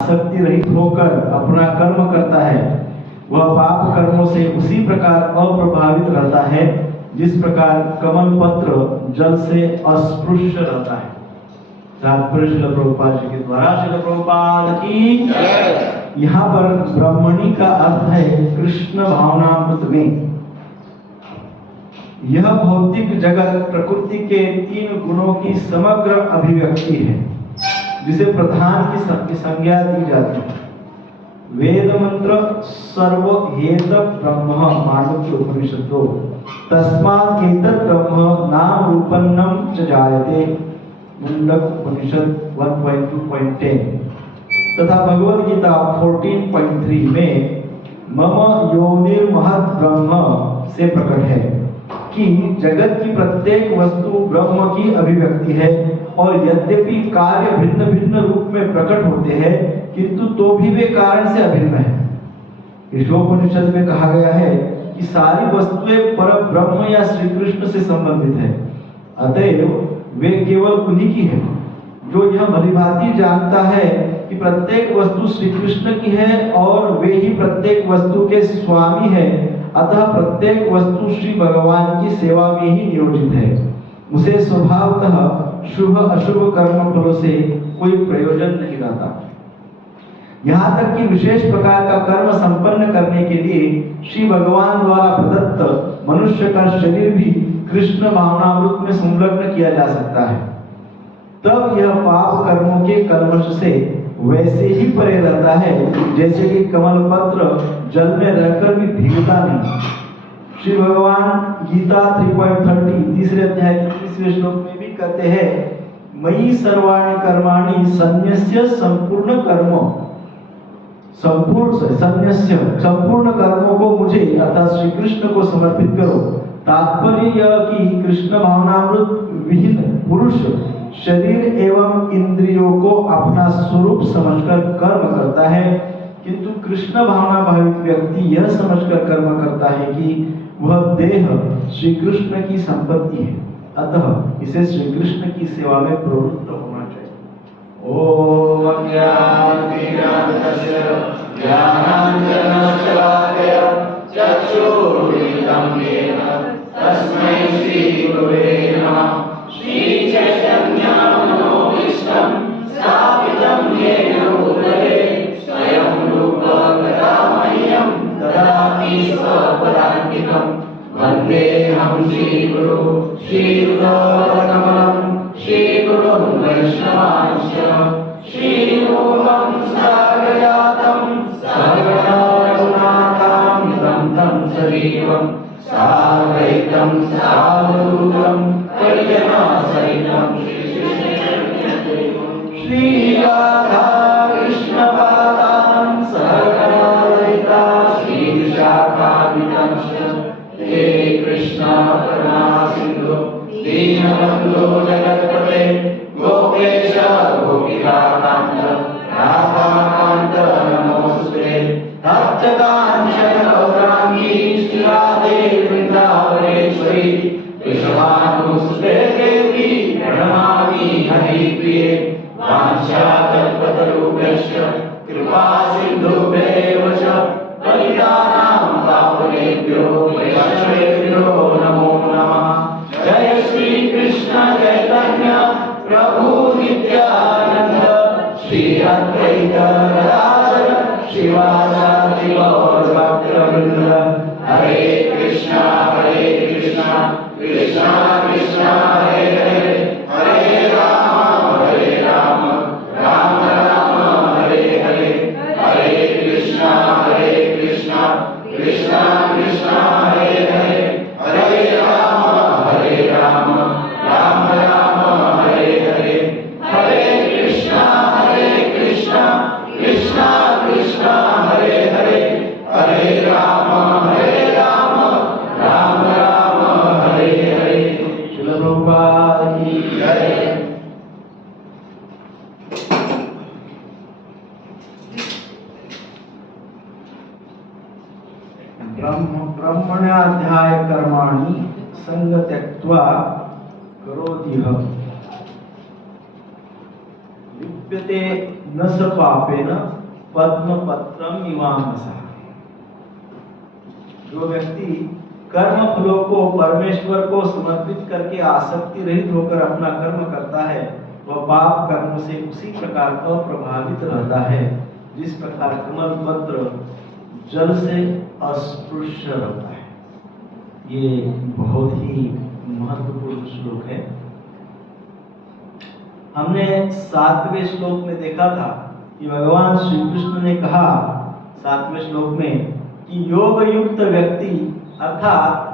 आसक्ति रहित होकर अपना कर्म करता है, वह पाप कर्मों से उसी प्रकार अप्रभावित रहता है जिस प्रकार कमल पत्र जल से अस्पृश्य रहता है। तात्पर्य श्रील प्रभुपाद जी के द्वारा। श्रील प्रभुपाद की जय। यहाँ पर ब्रह्मणी का अर्थ है कृष्ण भावनामृत में। यह भौतिक जगत प्रकृति के 3 गुणों की समग्र अभिव्यक्ति है जिसे प्रधान की संज्ञा दी जाती है। वेद मंत्र सर्व हेत ब्रह्म मांडुक्य उपनिषदो तस्मात् एतत् ब्रह्म नाम रूपन्नम च जायते मुंडक उपनिषद 1.2.10 तथा भगवद गीता 14.3 में मम योनिर्महत् ब्रह्म से प्रकट है कि जगत की प्रत्येक वस्तु ब्रह्म की अभिव्यक्ति है और यद्यपि कार्य भिन्न भिन्न रूप में प्रकट होते हैं किंतु तो भी वे कारण से अभिन्न है। ईशोपनिषद में कहा गया है कि सारी वस्तुएं पर ब्रह्म या श्री कृष्ण से संबंधित है, अतएव वे केवल उन्हीं की है। जो यह भलीभांति जानता है कि प्रत्येक वस्तु श्री कृष्ण की है और वे ही प्रत्येक वस्तु के स्वामी है, अतः प्रत्येक वस्तु श्री भगवान की सेवा में ही नियोजित है। उसे स्वभावतः शुभ अशुभ कर्म फलों से कोई प्रयोजन नहीं रहता। यहाँ तक कि विशेष प्रकार का कर्म संपन्न करने के लिए श्री भगवान द्वारा प्रदत्त मनुष्य का शरीर भी कृष्ण भावनामृत में संलग्न किया जा सकता है। तब यह पाप कर्मों के कल्मश से वैसे ही परे रहता है जैसे कि कमल पत्र जल में रहकर भी भीगता नहीं। श्री भगवान गीता 3.30 तीसरे अध्याय के 30वें श्लोक में भी कहते हैं, मयि सर्वाणि कर्माणि सन्न्यस्य संपूर्ण कर्मों को मुझे अर्थात श्री कृष्ण को समर्पित करो। तात्पर्य यह कि कृष्ण भावनामृत विहीन पुरुष शरीर एवं इंद्रियों को अपना स्वरूप समझकर कर्म करता है, किंतु कृष्ण भावना भावित व्यक्ति यह समझकर कर्म करता है कि वह देह श्री कृष्ण की संपत्ति है, अतः इसे श्री कृष्ण की सेवा में प्रवृत्त होना चाहिए। ओम अज्ञानतिमिरान्धस्य ज्ञानाञ्जनशलाकया चक्षुरुन्मिलितं येन तस्मै श्रीगुरवे नमः। श्रीचैतन्यमनोभीष्टं स्थापितं येन भूतले स्वयं रूपं कदामह्यं ददाति स्वपदान्तिकं। वन्देऽहं श्रीगुरु श्रीयुतपदकमलं श्रीगुरुं वैष्णवांश्च श्रीरूपं साग्रजातं सहगणा रघुनाथान्वितं तं सजीवं साद्वैतं सावधूतं परिजनसहितं श्री राधा कृष्ण पादान् सहगणा ललिता श्री विशाखान्वितं हे कृष्ण करुणा सिन्धु दीनबन्धो जगत्पते गोपेश गोपिकान्त राधाकान्त नमोस्तुते। तप्तकाञ्चन गौराङ्गी श्रीराधे वृन्दावनेश्वरी विश्वानुसुते देवी प्रणमामि हरिप्रिये। वाञ्छाकल्पतरुभ्यश्च कृपा सिन्धुभ्येव च पतितानां पावनेभ्यो वैष्णवेभ्यो नमो नमः। जय श्री कृष्ण चैतन्य प्रभु नित्यानंद श्री अद्वैत गदाधर श्रीवासादि गौर भक्तवृंद। हरे कृष्णा कृष्णा कृष्णा हरे हरे, हरे राम राम राम हरे हरे, हरे कृष्णा कृष्णा कृष्णा हरे हरे, हरे राम राम हरे हरे, हरे कृष्णा कृष्णा कृष्णा हरे हरे, हरे राम राम हरे हरे। श्रील प्रभुपाद की जय। ब्रह्मण्याध्याय कर्माणि संग त्यक्त्वा करोति लिप्यते न स पापेन पद्म पत्रम मीमांसा। जो व्यक्ति कर्म फलों को परमेश्वर को समर्पित करके आसक्ति रहित होकर अपना कर्म करता है, वह पाप कर्म से उसी प्रकार अप्रभावित रहता है जिस प्रकार कमल पत्र जल से अस्पृश्य रहता है। ये बहुत ही महत्वपूर्ण श्लोक है। हमने 7वें श्लोक में देखा था कि भगवान श्री कृष्ण ने कहा 7वें श्लोक में कि योग युक्त व्यक्ति अर्थात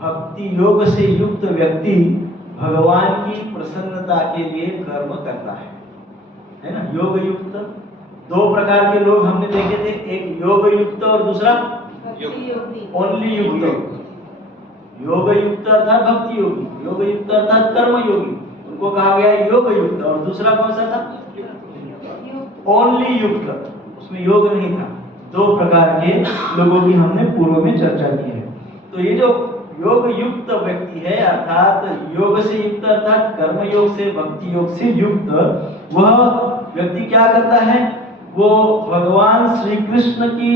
भक्ति योग से युक्त व्यक्ति भगवान की प्रसन्नता के लिए कर्म करता है ना। योग युक्त, दो प्रकार के लोग हमने देखे थे, एक योग युक्त और दूसरा ओनली युक्त। योग युक्त अर्थात भक्ति योगी, योग युक्त अर्थात कर्म योगी, उनको कहा गया योग युक्त। और दूसरा कौन सा था? ओनली युक्त, उसमें योग नहीं था। दो प्रकार के लोगों की हमने पूर्व में चर्चा की है। तो ये जो योग युक्त व्यक्ति है अर्थात योग से युक्त अर्थात कर्म योग से भक्ति योग से युक्त, वह व्यक्ति क्या करता है? वो भगवान श्री कृष्ण की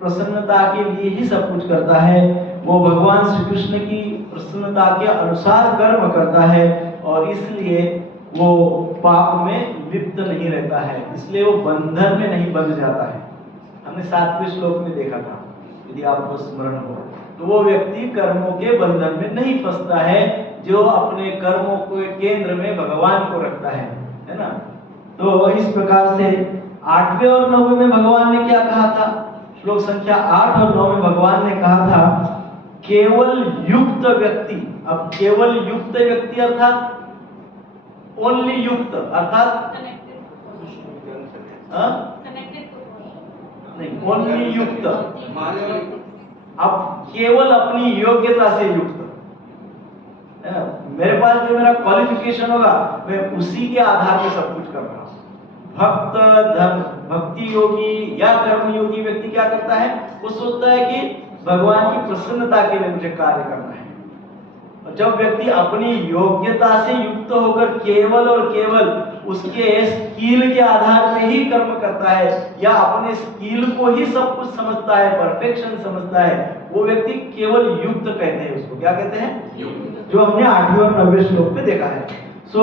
प्रसन्नता के लिए ही सब कुछ करता है। वो भगवान श्री कृष्ण की प्रसन्नता के अनुसार कर्म करता है और इसलिए वो पाप में लिप्त नहीं रहता है, इसलिए वो बंधन में नहीं बंध जाता है। हमने 7वें श्लोक में देखा था, यदि आपको स्मरण हो तो वो व्यक्ति कर्मों के बंधन में नहीं फंसता है जो अपने कर्मों के केंद्र में भगवान को रखता है ना। तो इस प्रकार से 8वें और 9वें में भगवान ने क्या कहा था? श्लोक संख्या 8 और 9 में भगवान ने कहा था केवल युक्त व्यक्ति। अब केवल युक्त व्यक्ति अर्थात ओनली युक्त अर्थात नहीं, ओनली युक्त। अब केवल अपनी योग्यता से युक्त है ना। मेरे पास जो मेरा क्वालिफिकेशन होगा मैं उसी के आधार पर सब कुछ कर रहा हूं। भक्त धर्म भक्ति योगी या कर्म योगी व्यक्ति क्या करता है? वो सोचता है कि भगवान की प्रसन्नता के लिए मुझे कार्य करना है। और जब व्यक्ति अपनी योग्यता से युक्त होकर केवल और केवल उसके स्किल के आधार पर ही कर्म करता है या अपने स्किल को ही सब कुछ समझता है, परफेक्शन समझता है, वो व्यक्ति केवल युक्त कहते हैं। उसको क्या कहते हैं? युक्त। जो हमने 8वें और 9वें श्लोक में देखा है। सो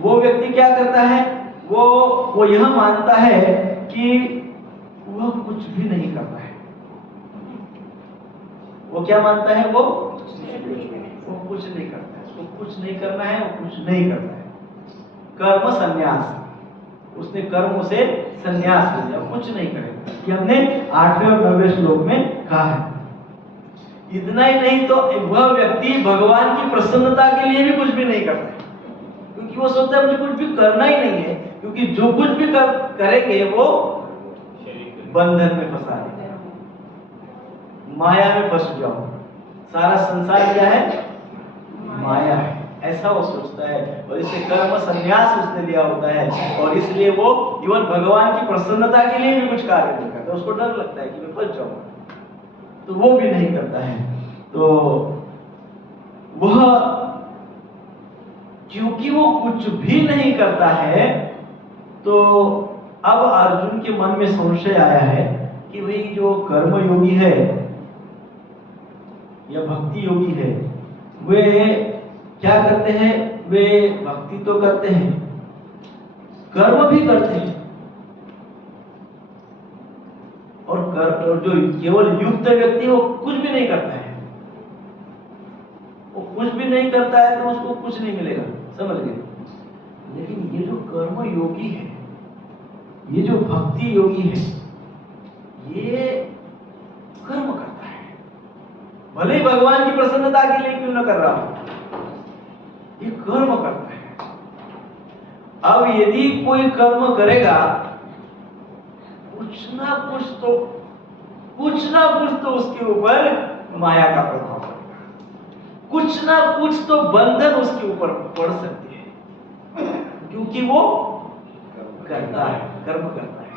वो व्यक्ति क्या करता है? वो यह मानता है कि वह कुछ भी नहीं करता है। वो क्या मानता है? वो कुछ नहीं करता है, उसको कुछ नहीं करना है, वो कुछ नहीं करता है। कर्म संन्यास, उसने कर्मों से संन्यास ले लिया, कुछ नहीं करेगा। ये हमने 8वें और 9वें श्लोक में कहा है। इतना ही नहीं तो वह व्यक्ति भगवान की प्रसन्नता के लिए भी कुछ भी नहीं करता है, क्योंकि वो सोचता है मुझे कुछ भी करना ही नहीं है, क्योंकि जो कुछ भी करेंगे वो बंधन में फंसा देगा, माया में फंस जाओ। सारा संसार क्या है? माया है, ऐसा वो सोचता है। और इससे कर्म संन्यास उसने लिया होता है और इसलिए वो इवन भगवान की प्रसन्नता के लिए भी कुछ कार्य नहीं करता। उसको डर लगता है कि मैं फंस जाऊंगा, तो वो भी नहीं करता है। तो वह क्योंकि वो कुछ भी नहीं करता है, तो अब अर्जुन के मन में संशय आया है कि भाई जो कर्म योगी है या भक्ति योगी है, वे क्या करते हैं? वे भक्ति तो करते हैं, कर्म भी करते हैं, और जो केवल युक्त व्यक्ति वो कुछ भी नहीं करता है। वो कुछ भी नहीं करता है तो उसको कुछ नहीं मिलेगा, समझ गए? लेकिन ये जो कर्म योगी है, ये जो भक्ति योगी है, ये कर्म करता है, भले ही भगवान की प्रसन्नता के लिए क्यों न कर रहा हो, ये कर्म करता है। अब यदि कोई कर्म करेगा, कुछ ना कुछ तो उसके ऊपर माया का प्रभाव पड़ेगा, कुछ ना कुछ तो बंधन उसके ऊपर पड़ सकती है, क्योंकि वो करता है, कर्म करता है।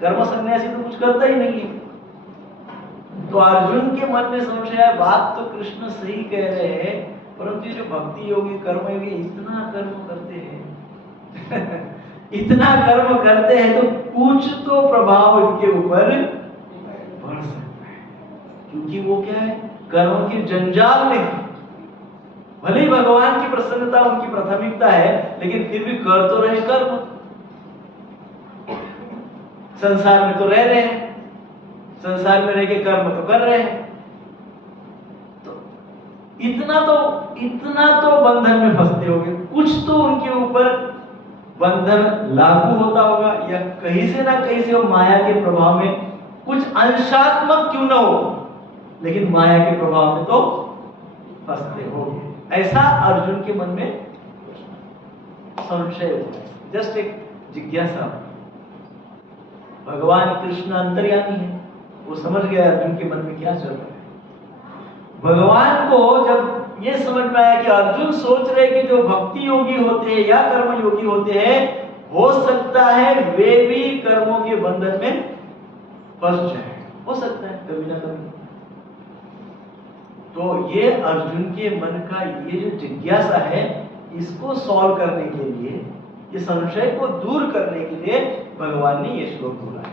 कर्म सन्यासी तो कुछ करता ही नहीं है। तो अर्जुन के मन में संशय है, बात तो कृष्ण सही कह रहे हैं, परंतु ये जो भक्ति योगी कर्म योगी इतना कर्म करते हैं इतना कर्म करते हैं तो कुछ तो प्रभाव इनके ऊपर पड़ सकता है, क्योंकि वो क्या है, कर्म के जंजाल में है। भले ही भगवान की प्रसन्नता उनकी प्राथमिकता है, लेकिन फिर भी कर तो रहे कर्म, संसार में तो रह रहे हैं, संसार में रह के कर्म तो कर रहे हैं। तो इतना तो बंधन में फंसते होंगे, कुछ तो उनके ऊपर बंधन लागू होता होगा, या कहीं से ना कहीं से वो माया के प्रभाव में कुछ अंशात्मक क्यों ना हो, लेकिन माया के प्रभाव में तो फंसते होंगे। ऐसा अर्जुन के मन में संशय हुआ, जस्ट एक जिज्ञासा। भगवान कृष्ण अंतर्यामी है, वो समझ गया अर्जुन के मन में क्या चल रहा है। भगवान को जब ये समझ में आया कि अर्जुन सोच रहे कि जो भक्ति योगी होते हैं या कर्म योगी होते हैं, हो सकता है वे भी कर्मों के बंधन में फंस जाए, हो सकता है कभी ना कभी। तो ये अर्जुन के मन का ये जो जिज्ञासा है, इसको सॉल्व करने के लिए, ये संशय को दूर करने के लिए भगवान ने ये श्लोक बोला है।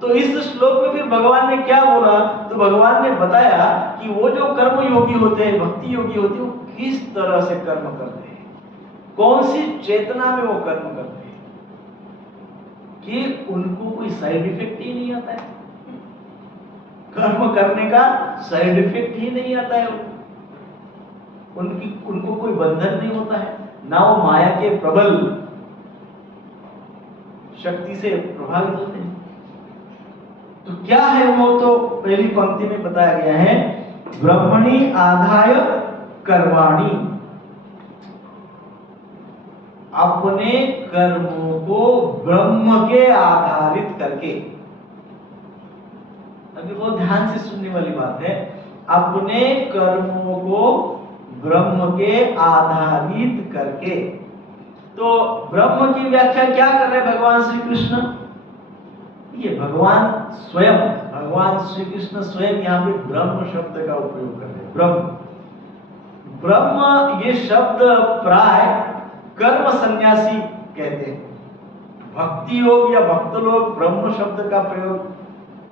तो इस श्लोक में फिर भगवान ने क्या बोला, तो भगवान ने बताया कि वो जो कर्म योगी होते हैं, भक्ति योगी होते हैं, वो किस तरह से कर्म करते हैं, कौन सी चेतना में वो कर्म करते हैं, कि उनको कोई साइड इफेक्ट ही नहीं आता है, कर्म करने का साइड इफेक्ट ही नहीं आता है, उनको कोई बंधन नहीं होता है, ना वो माया के प्रबल शक्ति से प्रभावित होते हैं। तो क्या है वो, तो पहली पंक्ति में बताया गया है, ब्रह्मणि आधाय कर्माणि, अपने कर्मों को ब्रह्म के आधारित करके। अभी बहुत ध्यान से सुनने वाली बात है, अपने कर्मों को ब्रह्म के आधारित करके। तो ब्रह्म की व्याख्या क्या कर रहे हैं भगवान श्री कृष्ण, ये भगवान स्वयं, भगवान श्री कृष्ण स्वयं यहाँ पे ब्रह्म शब्द का उपयोग कर रहे हैं। ब्रह्म ये शब्द प्राय कर्म सन्यासी कहते हैं, भक्ति योग या भक्त लोग ब्रह्म शब्द का प्रयोग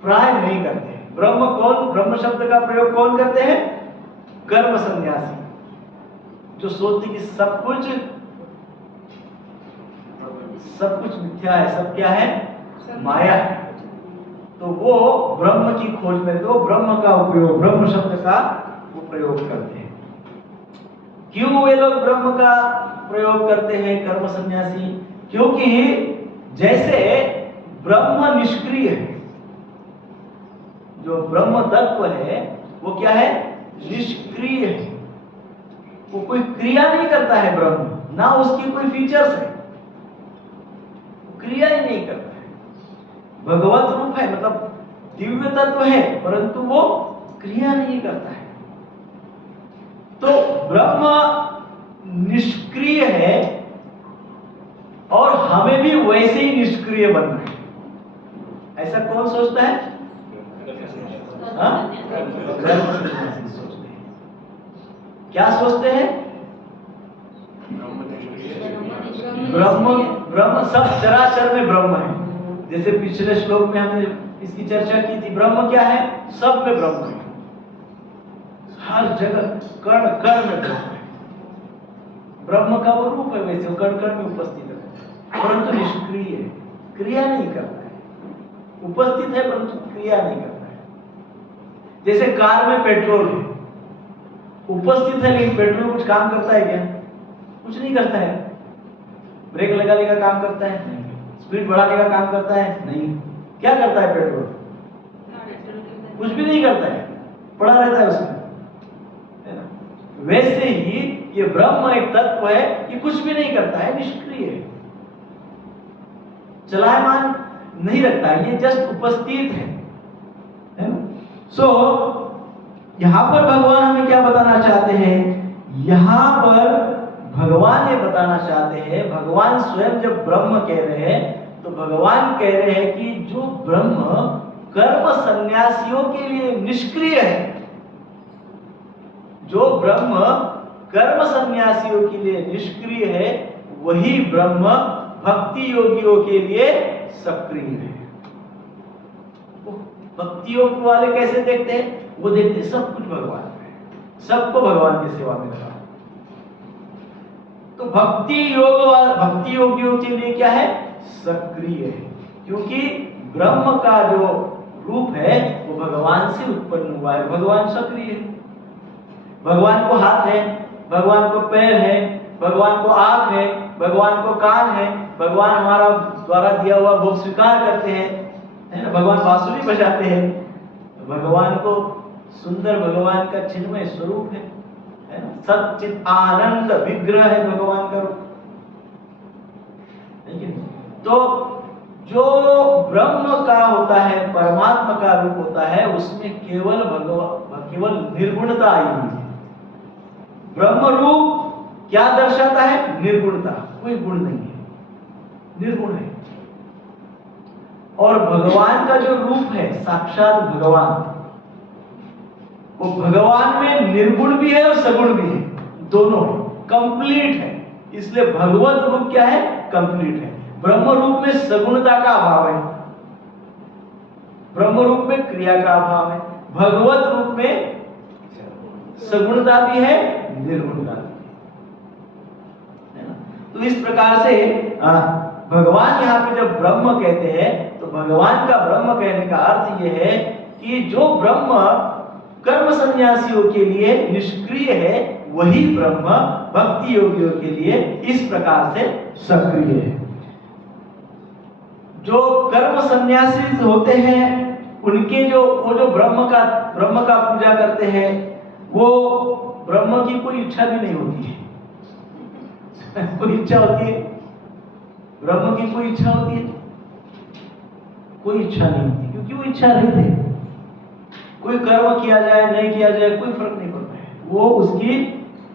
प्राय नहीं करते हैं। ब्रह्म शब्द का प्रयोग कौन करते हैं, कर्म सन्यासी, जो सोचते कि सब कुछ मिथ्या है, सब क्या है, माया है। तो वो ब्रह्म की खोज में, तो ब्रह्म का उपयोग, ब्रह्म शब्द का वो प्रयोग करते हैं। क्यों वे लोग ब्रह्म का प्रयोग करते हैं कर्म सन्यासी, क्योंकि जैसे ब्रह्म निष्क्रिय है, जो ब्रह्म तत्व है वो क्या है, निष्क्रिय है, वो कोई क्रिया नहीं करता है ब्रह्म, ना उसकी कोई फीचर्स है, क्रिया ही नहीं करता है। भगवत रूप है, मतलब दिव्य तत्व है, परंतु वो क्रिया नहीं करता है। तो ब्रह्म निष्क्रिय है और हमें भी वैसे ही निष्क्रिय बनना है, ऐसा कौन सोचता है, सोचते हैं। क्या सोचते हैं, ब्रह्म सब चराचर में ब्रह्म है। जैसे पिछले श्लोक में हमने इसकी चर्चा की थी, ब्रह्म क्या है, सब में ब्रह्म है, हर जगह कण कण में ब्रह्म है। ब्रह्म का वो रूप है, वैसे वो कण कण में उपस्थित है, परंतु निष्क्रिय है, क्रिया नहीं करता है, उपस्थित है परंतु क्रिया नहीं करता है। जैसे कार में पेट्रोल है, उपस्थित है लेकिन पेट्रोल कुछ काम करता है क्या, कुछ नहीं करता है। ब्रेक लगाने का काम करता है, स्पीड बढ़ाने का काम करता है, नहीं। क्या करता है पेट्रोल, कुछ भी नहीं करता है, पड़ा रहता है उसमें, है ना। वैसे ही ये ब्रह्म एक तत्व है, ये कुछ भी नहीं करता है, निष्क्रिय है, चलायमान नहीं रखता है, ये जस्ट उपस्थित है ना। सो यहां पर भगवान हमें क्या बताना चाहते हैं, यहां पर भगवान ये बताना चाहते हैं, भगवान स्वयं जब ब्रह्म कह रहे हैं तो भगवान कह रहे हैं कि जो ब्रह्म कर्म सन्यासियों के लिए निष्क्रिय है, जो ब्रह्म कर्म सन्यासियों के लिए निष्क्रिय है, वही ब्रह्म भक्ति योगियों के लिए सक्रिय है। भक्ति योग वाले कैसे देखते हैं? वो देखते हैं सब कुछ भगवान है, सबको भगवान की सेवा में लगा। तो भक्ति योगियों के लिए क्या है? सक्रिय है, क्योंकि ब्रह्म का जो रूप है वो भगवान से उत्पन्न हुआ है। भगवान सक्रिय है, भगवान को हाथ है, भगवान को पैर है, भगवान को आंख है, भगवान को कान है, भगवान हमारा द्वारा दिया हुआ भोग स्वीकार करते हैं, है ना? भगवान बांसुरी बजाते हैं, भगवान को सुंदर भगवान का चिन्मय स्वरूप है ना? सच्चित आनंद विग्रह है भगवान का रूप। तो जो ब्रह्म का होता है, परमात्मा का रूप होता है, उसमें केवल निर्गुणता आई हुई है। ब्रह्म रूप क्या दर्शाता है? निर्गुणता, कोई गुण नहीं है, निर्गुण है। और भगवान का जो रूप है साक्षात भगवान, वो भगवान में निर्गुण भी है और सगुण भी है, दोनों है, कंप्लीट है। इसलिए भगवत रूप क्या है? कंप्लीट है। ब्रह्म रूप में सगुणता का अभाव है, ब्रह्म रूप में क्रिया का अभाव है। भगवत रूप में सगुणता भी है, निर्गुणता भी है ना? तो इस प्रकार से भगवान यहाँ पे जब ब्रह्म कहते हैं तो भगवान का ब्रह्म कहने का अर्थ यह है कि जो ब्रह्म कर्म संन्यासियों के लिए निष्क्रिय है, वही ब्रह्म भक्ति योगियों के लिए इस प्रकार से सक्रिय है। जो कर्म संन्यासी होते हैं उनके वो जो ब्रह्म का पूजा करते हैं, वो ब्रह्म की कोई इच्छा भी नहीं होती है। कोई इच्छा होती है? ब्रह्म की कोई इच्छा होती है? कोई इच्छा नहीं होती, क्योंकि वो इच्छा नहीं थे। कोई कर्म किया जाए नहीं किया जाए कोई फर्क नहीं पड़ता है, वो उसकी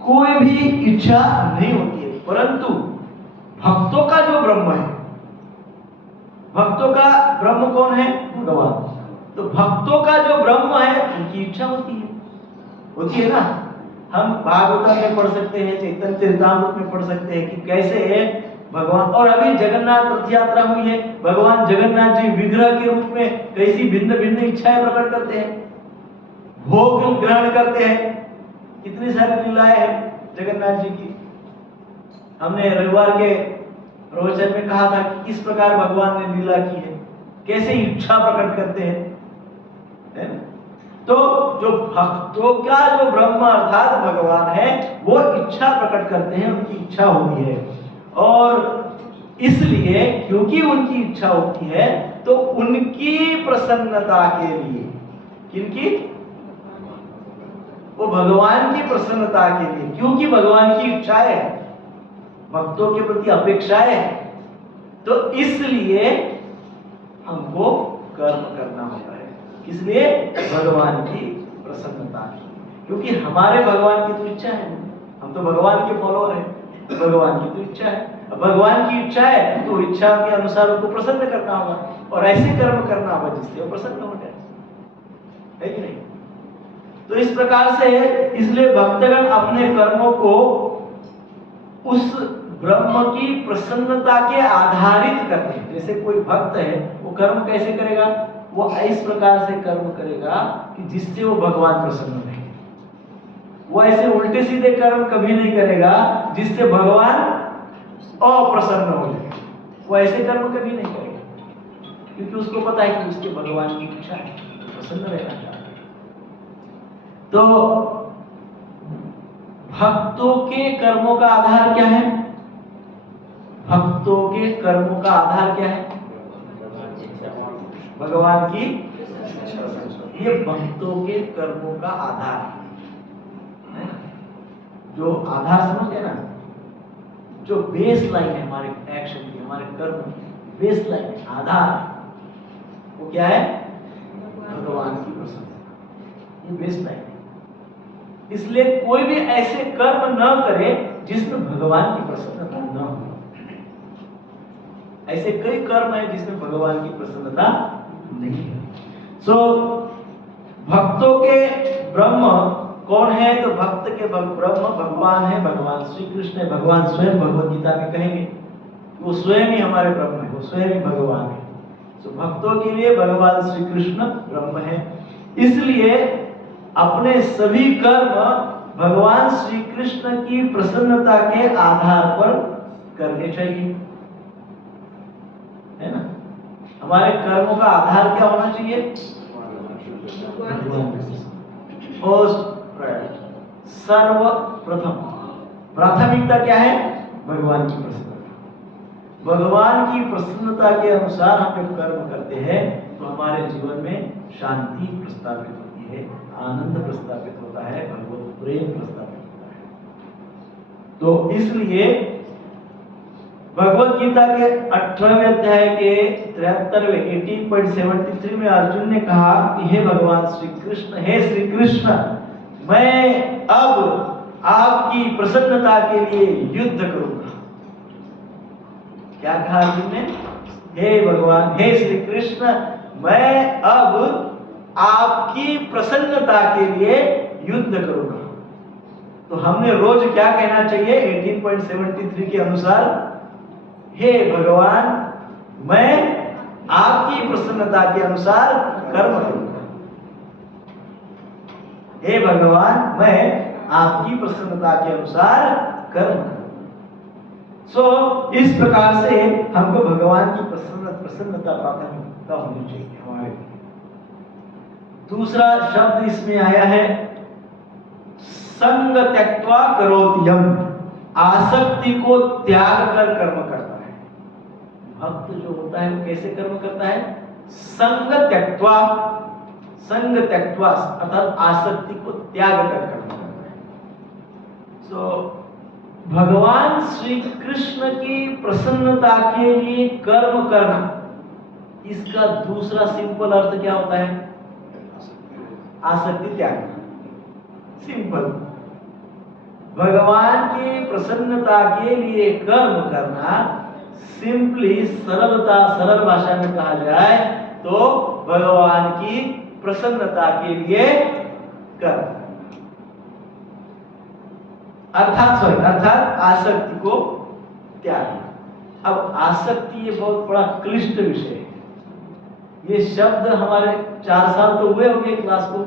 कोई भी इच्छा नहीं होती है। परंतु भक्तों का जो ब्रह्म है, भक्तों का ब्रह्म कौन है? भगवान। तो भक्तों का जो ब्रह्म है उनकी इच्छा होती है ना? हम भागवत में पढ़ सकते हैं, चैतन्य चरितामृत में पढ़ सकते हैं कि कैसे भगवान, और अभी जगन्नाथ रथ यात्रा हुई है, भगवान जगन्नाथ जी विग्रह के रूप में कैसी भिन्न भिन्न इच्छाएं प्रकट करते हैं, भोग ग्रहण करते हैं। कितनी सारी लीलाएं हैं जगन्नाथ जी की। हमने रविवार के प्रवचन में कहा था कि किस प्रकार भगवान ने लीला की है, कैसे इच्छा प्रकट करते हैं, है ना? तो जो भक्तों का जो ब्रह्म अर्थात भगवान है, वो इच्छा प्रकट करते हैं, उनकी इच्छा होती है। और इसलिए क्योंकि उनकी इच्छा होती है तो उनकी प्रसन्नता के लिए, किनकी? वो भगवान की प्रसन्नता के लिए, क्योंकि भगवान की इच्छाएं है, भक्तों के प्रति अपेक्षाएं है, तो इसलिए हमको कर्म करना होता है। इसलिए भगवान की प्रसन्नता की, क्योंकि हमारे भगवान की तो इच्छा है, हम तो भगवान के फॉलोअर हैं, भगवान की तो इच्छा है। अब भगवान की इच्छा है तो इच्छा के अनुसार उनको प्रसन्न करना होगा, और ऐसे कर्म करना होगा जिससे वो प्रसन्न हो जाए, है कि नहीं? तो इस प्रकार से इसलिए भक्तगण अपने कर्मों को उस ब्रह्म की प्रसन्नता के आधारित करते हैं। जैसे कोई भक्त है, वो कर्म कैसे करेगा? वो इस प्रकार से कर्म करेगा कि जिससे वो भगवान प्रसन्न रहे। वो ऐसे उल्टे सीधे कर्म कभी नहीं करेगा जिससे भगवान अप्रसन्न हो जाए। वो ऐसे कर्म कभी नहीं करेगा, क्योंकि उसको पता है कि उसके भगवान की इच्छा है, प्रसन्न रहना चाहता है। तो भक्तों के कर्मों का आधार क्या है? भक्तों के कर्मों का आधार क्या है? भगवान की। ये भक्तों के कर्मों का आधार है। जो आधार समझ गए ना, जो बेस लाइन है हमारे एक्शन की, हमारे कर्म की बेस लाइन है, आधार, वो क्या है? भगवान की प्रसन्नता, ये बेस लाइन है। इसलिए कोई भी ऐसे कर्म न करे जिसमें भगवान की प्रसन्नता न हो। ऐसे कई कर्म है जिसमें भगवान की प्रसन्नता नहीं है। भक्तों के ब्रह्म कौन है? तो भक्त के ब्रह्म भगवान है, भगवान श्री कृष्ण है, भगवान स्वयं भगवत गीता में कहेंगे वो स्वयं ही हमारे ब्रह्म है, वो स्वयं ही भगवान है। तो भक्तों के लिए भगवान श्री कृष्ण ब्रह्म है। इसलिए अपने सभी कर्म भगवान श्री कृष्ण की प्रसन्नता के आधार पर करने चाहिए, है ना? हमारे कर्मों का आधार क्या होना चाहिए? सर्वप्रथम प्राथमिकता क्या है? भगवान की प्रसन्नता। भगवान की प्रसन्नता के अनुसार हम जब कर्म करते हैं तो हमारे जीवन में शांति प्रस्तावित होती है, आनंद प्रस्तावित होता है, भगवत प्रेम प्रस्तावित होता है। तो इसलिए भगवत गीता के 18वें अध्याय के 73वें 18.73 में अर्जुन ने कहा कि हे भगवान श्री कृष्ण, हे श्री कृष्ण, मैं अब आपकी प्रसन्नता के लिए युद्ध करूंगा। क्या कहा अर्जुन ने? हे भगवान, हे श्री कृष्ण, मैं अब आपकी प्रसन्नता के लिए युद्ध करूंगा। तो हमने रोज क्या कहना चाहिए? 18.73 के अनुसार, हे भगवान, मैं आपकी प्रसन्नता के अनुसार कर्म करूंगा। हे भगवान, मैं आपकी प्रसन्नता के अनुसार कर्म करूंगा। सो इस प्रकार से हमको भगवान की प्रसन्नता प्राथमिकता होनी चाहिए हमारे लिए। दूसरा शब्द इसमें आया है संग त्यक्त्वा करोति यम, आसक्ति को त्याग कर कर्म करता है। भक्त जो होता है वो कैसे कर्म करता है? संग त्यक्त्वा, संग त्यक्त्वा अर्थात आसक्ति को त्याग कर कर्म करता है। सो भगवान श्री कृष्ण की प्रसन्नता के लिए कर्म करना, इसका दूसरा सिंपल अर्थ क्या होता है? आसक्ति त्याग। सिंपल, भगवान की प्रसन्नता के लिए कर्म करना, सिंपली सरल भाषा में कहा जाए तो भगवान की प्रसन्नता के लिए कर्म, अर्थात आसक्ति को त्याग। अब आसक्ति ये बहुत बड़ा क्लिष्ट विषय है। ये शब्द हमारे 4 साल तो हुए होंगे क्लास को,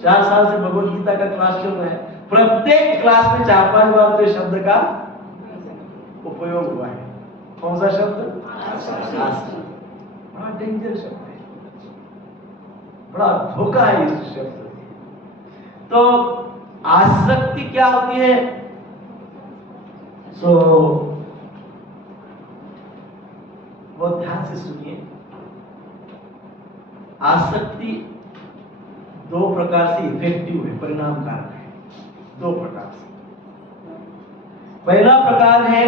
4 साल से भगवत गीता का क्लास चल रहा है। प्रत्येक क्लास में 4-5 बार तो शब्द का उपयोग हुआ है। कौन सा शब्द? आसक्ति। बड़ा डेंजर शब्द है, बड़ा धोखा है इस शब्द। तो आसक्ति क्या होती है? सो बहुत ध्यान से सुनिए। आसक्ति 2 प्रकार से इफेक्टिव है, परिणामकारक है। 2 प्रकार से। पहला प्रकार है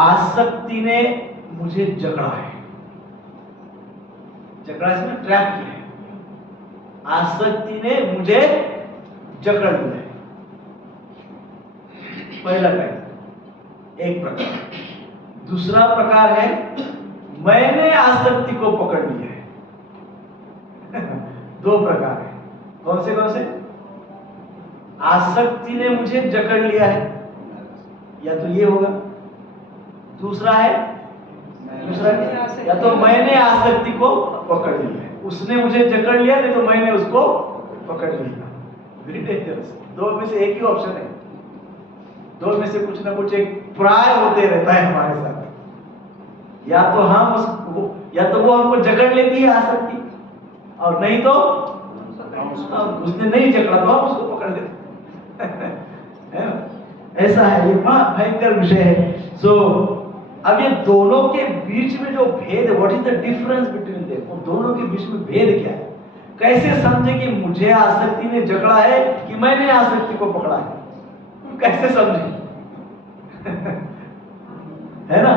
आसक्ति ने मुझे जकड़ा है, जकड़ा इसमें ट्रैप किया है। आसक्ति ने मुझे जकड़ लिया है, पहला टाइप, एक प्रकार। दूसरा प्रकार है मैंने आसक्ति को पकड़ लिया है। 2 प्रकार है। कौन से? आसक्ति ने मुझे जकड़ लिया है, या तो ये होगा। दूसरा है या तो मैंने आसक्ति को पकड़ लिया है, उसने मुझे जकड़ लिया, नहीं तो मैंने उसको पकड़ लिया। Very dangerous. 2 में से एक ही ऑप्शन है। 2 में से कुछ ना कुछ एक प्राय होते रहता है हमारे साथ। या तो हम उसको, या तो वो हमको जकड़ लेती है आसक्ति, और नहीं तो उसने नहीं जकड़ा तो हम उसको पकड़ लेते। ऐसा है, ये बड़ा भयंकर विषय है। सो अब ये दोनों के बीच में जो भेद, what is the difference between them, वो दोनों के बीच में भेद क्या है? कैसे समझे कि मुझे आसक्ति ने जकड़ा है कि मैंने आसक्ति को पकड़ा है? कैसे समझे? है ना?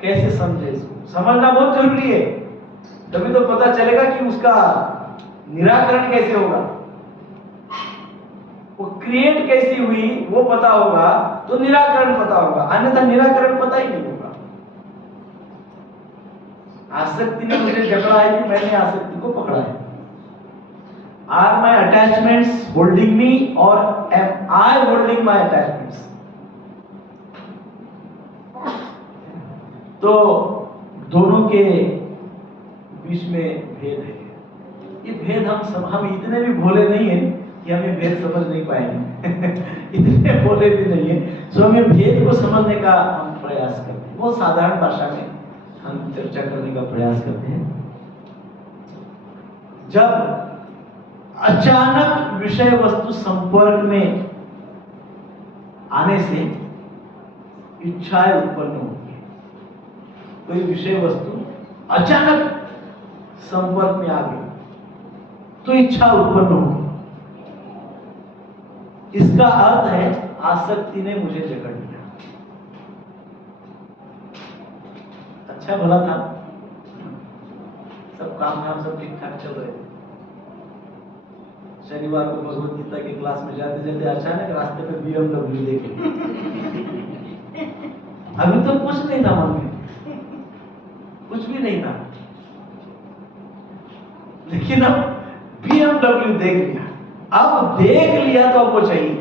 कैसे समझे इसको? समझना बहुत जरूरी है, तभी तो पता चलेगा कि उसका निराकरण कैसे होगा, वो क्रिएट कैसी हुई वो पता होगा तो निराकरण पता होगा, अन्यथा निराकरण पता ही नहीं होगा। आसक्ति ने मुझे जकड़ा है कि मैंने आसक्ति को पकड़ा है, are my attachments holding me और am I holding my attachments? तो दोनों के बीच में भेद है। ये भेद हम इतने भी भोले नहीं है कि हम ये भेद समझ नहीं पाएंगे इतने भोले भी नहीं है। सो हमें भेद को समझने का हम प्रयास करते हैं, बहुत साधारण भाषा में हम चर्चा करने का प्रयास करते हैं। जब अचानक विषय वस्तु संपर्क में आने से इच्छाएं उत्पन्न होती है। कोई विषय वस्तु अचानक संपर्क में आ गई तो इच्छा उत्पन्न होगी। इसका अर्थ है आसक्ति ने मुझे जकड़ लिया। अच्छा भला था, सब काम सब ठीक ठाक चल रहे थे। शनिवार को भगवत गीता की क्लास में जाते जाते अचानक रास्ते पे BMW देखे। अभी तो कुछ नहीं था मन में, कुछ भी नहीं था, लेकिन अब BMW देख लिया। अब देख लिया तो अब वो चाहिए।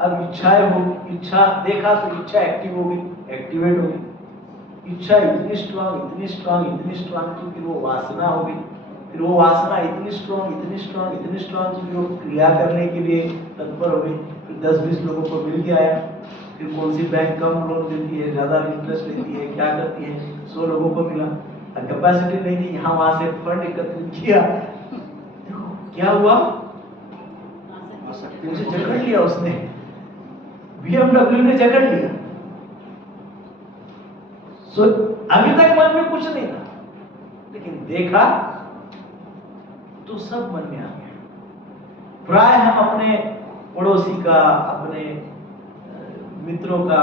अब इच्छाएं हो, इच्छा देखा तो इच्छा एक्टिव हो गई, एक्टिवेट हो गई। इच्छा इतनी स्ट्रांग कि फिर वो वासना हो गई। फिर वो वासना इतनी स्ट्रांग कि वो क्रिया करने के लिए तत्पर हो गई। फिर 10-20 लोगों को मिल के आया। फिर कौन सी बैंक कम लोन देती है, ज्यादा इंटरेस्ट लेती है, क्या करती है, 100 लोगों को मिला। कैपेसिटी नहीं थी, यहाँ वहां से फंड एकत्रित किया। क्या हुआ? मुझे जकड़ लिया उसने, BMW ने जकड़ लिया। सो अभी तक मन में कुछ नहीं था, लेकिन देखा तो सब मन में आ गया। प्राय हम अपने पड़ोसी का, अपने मित्रों का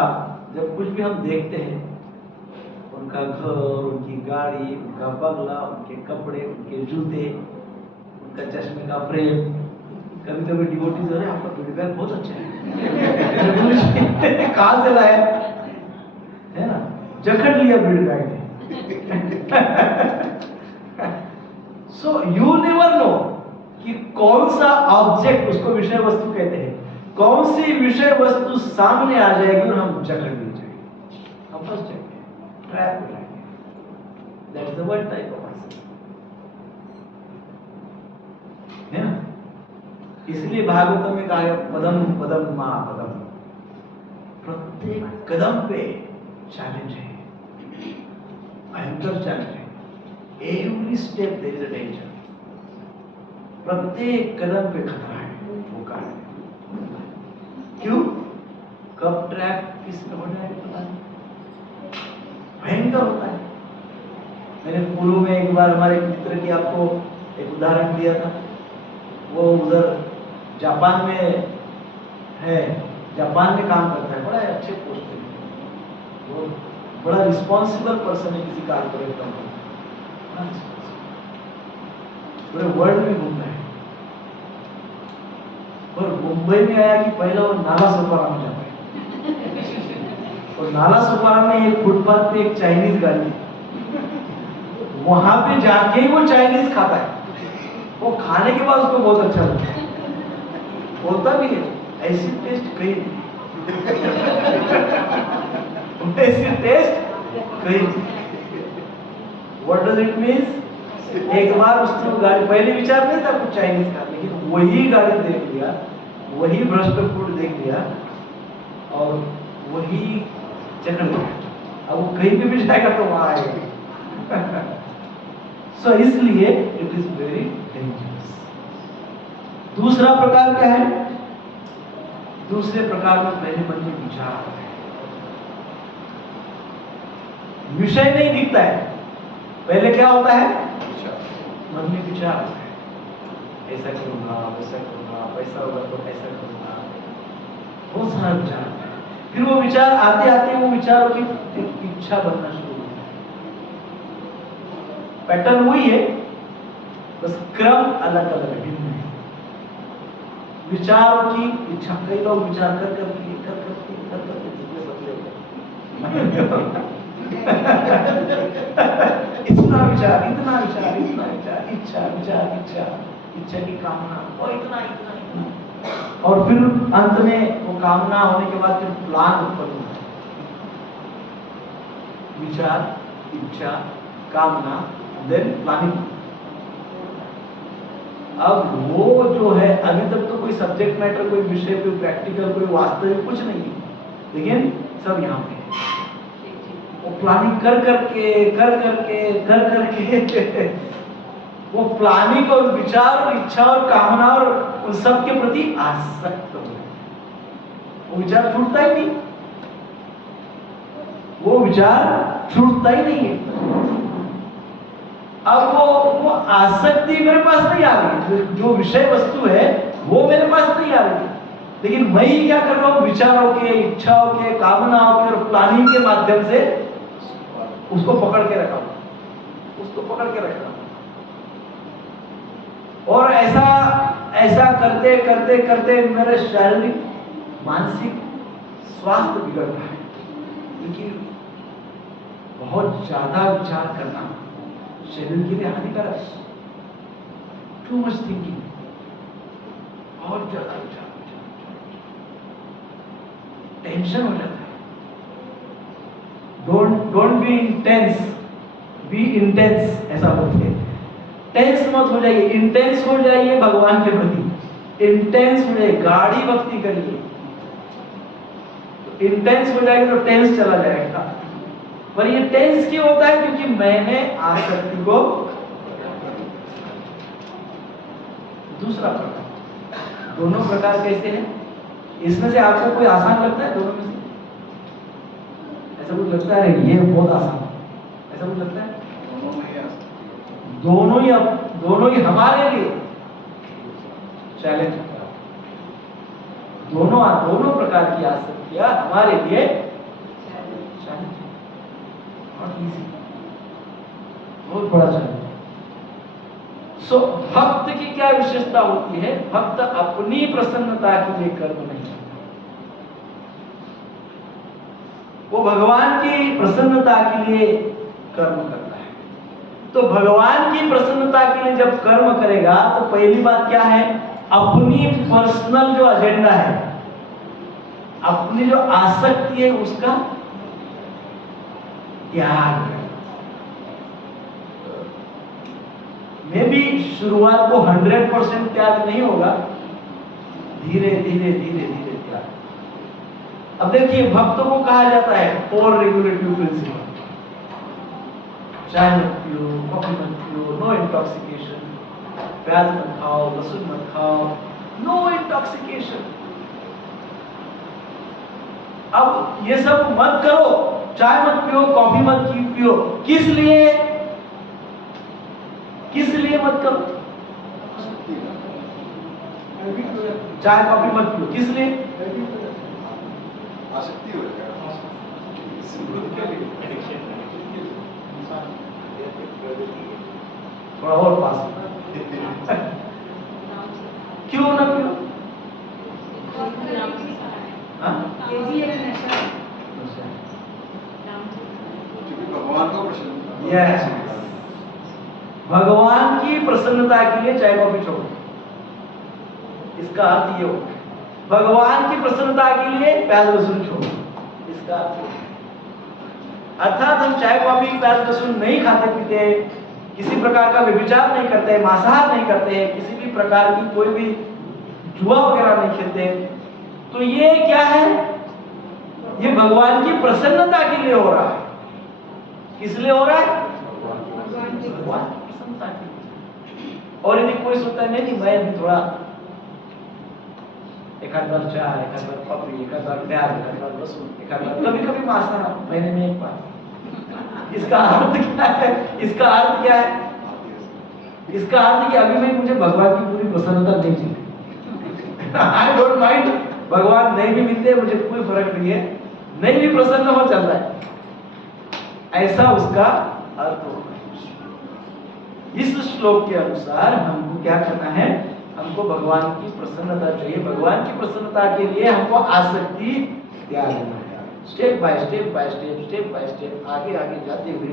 जब कुछ भी हम देखते हैं, उनका घर, उनकी गाड़ी, उनका बंगला, उनके कपड़े, उनके जूते, उनका चश्मे का फ्रेम, कभी कभी डिवोटीज हो रहे, आपका बैग बहुत अच्छा है कहां से लाया, है ना? जकड़ लिया बैग ने। सो यू नेवर नो कि कौन सा ऑब्जेक्ट, उसको विषय वस्तु कहते हैं, कौन सी विषय वस्तु सामने आ जाएगी और हम जकड़ लिए जाएंगे, हम फंस जाएंगे, ट्रैप हो जाएंगे। That is the word type of आसक्ति, है ना? इसलिए भागवतम में कहा गया पदम पदम मां पदम, प्रत्येक कदम पे चैलेंज है, भयंकर चैलेंज है। Every step there is a danger, प्रत्येक कदम पे खतरा है, धोखा है। क्यों? कब ट्रैप किस में हो जाए पता नहीं, भयंकर होता है। मैंने पूर्व में एक बार हमारे मित्र की आपको एक उदाहरण दिया था। वो उधर जापान में है, जापान में काम करता है, बड़ा अच्छे पोस्ट पे, वो बड़ा रिस्पॉन्सिबल पर्सन है किसी कारपोरेट कंपनी, पूरे वर्ल्ड में घूमता है। और मुंबई में आया कि पहले वो नाला सोपारा में जाता है, और नाला सोपारा में एक फुटपाथ पे एक चाइनीज गाड़ी, वहां पे जाके ही वो चाइनीज खाता है। वो खाने के बाद उसको बहुत अच्छा लगता है, बोलता भी है ऐसी टेस्ट कहीं नहीं, ऐसी टेस्ट कहीं नहीं। What does it means? एक बार उसने गाड़ी, पहले विचार नहीं था कुछ चाइनीज का, लेकिन वही गाड़ी देख लिया, वही भ्रष्ट फूड देख लिया और वही चक्कर लिया। अब वो कहीं भी जाएगा तो वहां आएगा। सो इसलिए इट इज वेरी डेंजरस। दूसरा प्रकार क्या है? दूसरे प्रकार में पहले मन में विचार आता है, विषय नहीं दिखता है, पहले क्या होता है? मन में विचार आता है, ऐसा करूंगा, वैसा करूंगा, पैसा होगा तो ऐसा करूंगा, बहुत सारा विचार आता है। फिर वो विचार आते आते वो विचारों की इच्छा बनना शुरू होता है। पैटर्न वही है, बस क्रम अलग अलग है, भिन्न है। विचारों की इच्छा, कई लोग विचार कर करके बदले हो गए। इतना विचार, इतना विचार, इतना विचार, इच्छा, विचार, इच्छा, इच्छा की कामना, और इतना इतना इतना, और फिर अंत में वो कामना होने के बाद फिर प्लान उत्पन्न होता है। विचार, इच्छा, कामना, देन प्लानिंग। अब वो जो है, अभी तक तो कोई सब्जेक्ट मैटर, कोई विषय, कोई प्रैक्टिकल, कोई वास्तविक कुछ नहीं है, लेकिन सब यहाँ पे वो प्लानिंग कर करके वो प्लानिंग और विचार और इच्छा और कामना और उन सब के प्रति आसक्त हो गए। वो विचार छूटता ही नहीं, वो विचार छूटता ही नहीं है। अब वो आसक्ति मेरे पास नहीं आ रही, जो विषय वस्तु है वो मेरे पास नहीं आ रही, लेकिन मैं ही क्या कर रहा हूं, विचारों के, इच्छाओं के, कामनाओं के और प्लानिंग के माध्यम से उसको पकड़ के रखा हूं, उसको पकड़ के रखा हूं। और ऐसा करते करते करते मेरे शारीरिक मानसिक स्वास्थ्य बिगड़ रहा है, क्योंकि बहुत ज्यादा विचार करना शरीर के लिए हानिकारक है। टू मच थिंकिंग, बहुत ज्यादा विचार, टेंशन हो जाता है। Don't be intense, be intense, ऐसा बोलते हैं। टेंस मत हो जाइए, इंटेंस हो जाइए भगवान के प्रति, इंटेंस हो जाइए, गाढ़ी भक्ति करिए। इंटेंस हो जाएगी तो टेंस चला जाएगा। पर ये टेंस क्यों होता है? क्योंकि मैंने आसक्ति को, दूसरा प्रकार, दोनों प्रकार कैसे हैं? इसमें से आपको कोई आसान लगता है? दोनों में से ऐसा कुछ लगता है ये बहुत आसान, ऐसा कुछ लगता है? दोनों ही हमारे लिए चैलेंज। दोनों प्रकार की आसक्तियां हमारे लिए चैलेंज, बहुत बड़ा चैलेंज। सो भक्त की क्या विशेषता होती है? भक्त अपनी प्रसन्नता के लिए कर्म नहीं करता, वो भगवान की प्रसन्नता के लिए कर्म करता है। तो भगवान की प्रसन्नता के लिए जब कर्म करेगा तो पहली बात क्या है? अपनी पर्सनल जो एजेंडा है, अपनी जो आसक्ति है, उसका त्याग है। मे भी शुरुआत को 100% त्याग नहीं होगा, धीरे धीरे धीरे धीरे त्याग। अब देखिए, भक्तों को कहा जाता है 4 रेगुलेटिव प्रिंसिपल, चाय मत पियो, कॉफी मत पियो, नो इंटॉक्सिकेशन, प्याज मत खाओ, लहसुन मत खाओ, नो इंटॉक्सिकेशन। अब ये सब मत करो, चाय मत पियो, कॉफी मत पियो, किस लिए मत करो? चाय कॉफी मत पियो, किस लिए? आसक्ति हो जाएगा, थोड़ा और पास क्यों ना पियो? भगवान को प्रसन्न, यस, भगवान की प्रसन्नता के लिए चाय कॉफी छोड़ो, इसका अर्थ ये हो। भगवान की प्रसन्नता के लिए प्याज लहसुन छोड़ो, इसका अर्थ, अर्थात हम चाय कॉफी प्याज लहसुन नहीं खाते पीते, किसी प्रकार का व्यभिचार नहीं करते, मांसाहार नहीं करते, किसी भी प्रकार की कोई भी जुआ वगैरह नहीं खेलते, तो ये क्या है? ये भगवान की प्रसन्नता के लिए हो रहा है। किस लिए हो रहा है? भगवान की प्रसन्नता के लिए। और यदि कोई सोचता है नहीं मैं भी थोड़ा एक आध बार चाय, एक आध बार कॉफी, एक आध बार प्याज, एक आध बार लहसुन, एक आध बार कभी-कभी मांसाहार, महीने में एक बार, इसका अर्थ क्या है? इसका अर्थ क्या है? इसका अर्थ कि अभी भी मुझे भगवान की पूरी प्रसन्नता नहीं चाहिए। आई डोंट माइंड, भगवान नहीं भी मिलते मुझे कोई फर्क नहीं है, नहीं भी प्रसन्न हो चल रहा है, ऐसा उसका अर्थ होगा। इस श्लोक के अनुसार हमको क्या करना है? हमको भगवान की प्रसन्नता चाहिए। भगवान की प्रसन्नता के लिए हमको आसक्ति त्याग करना है। Step by step by step, step by step, आगे आगे जाते हुए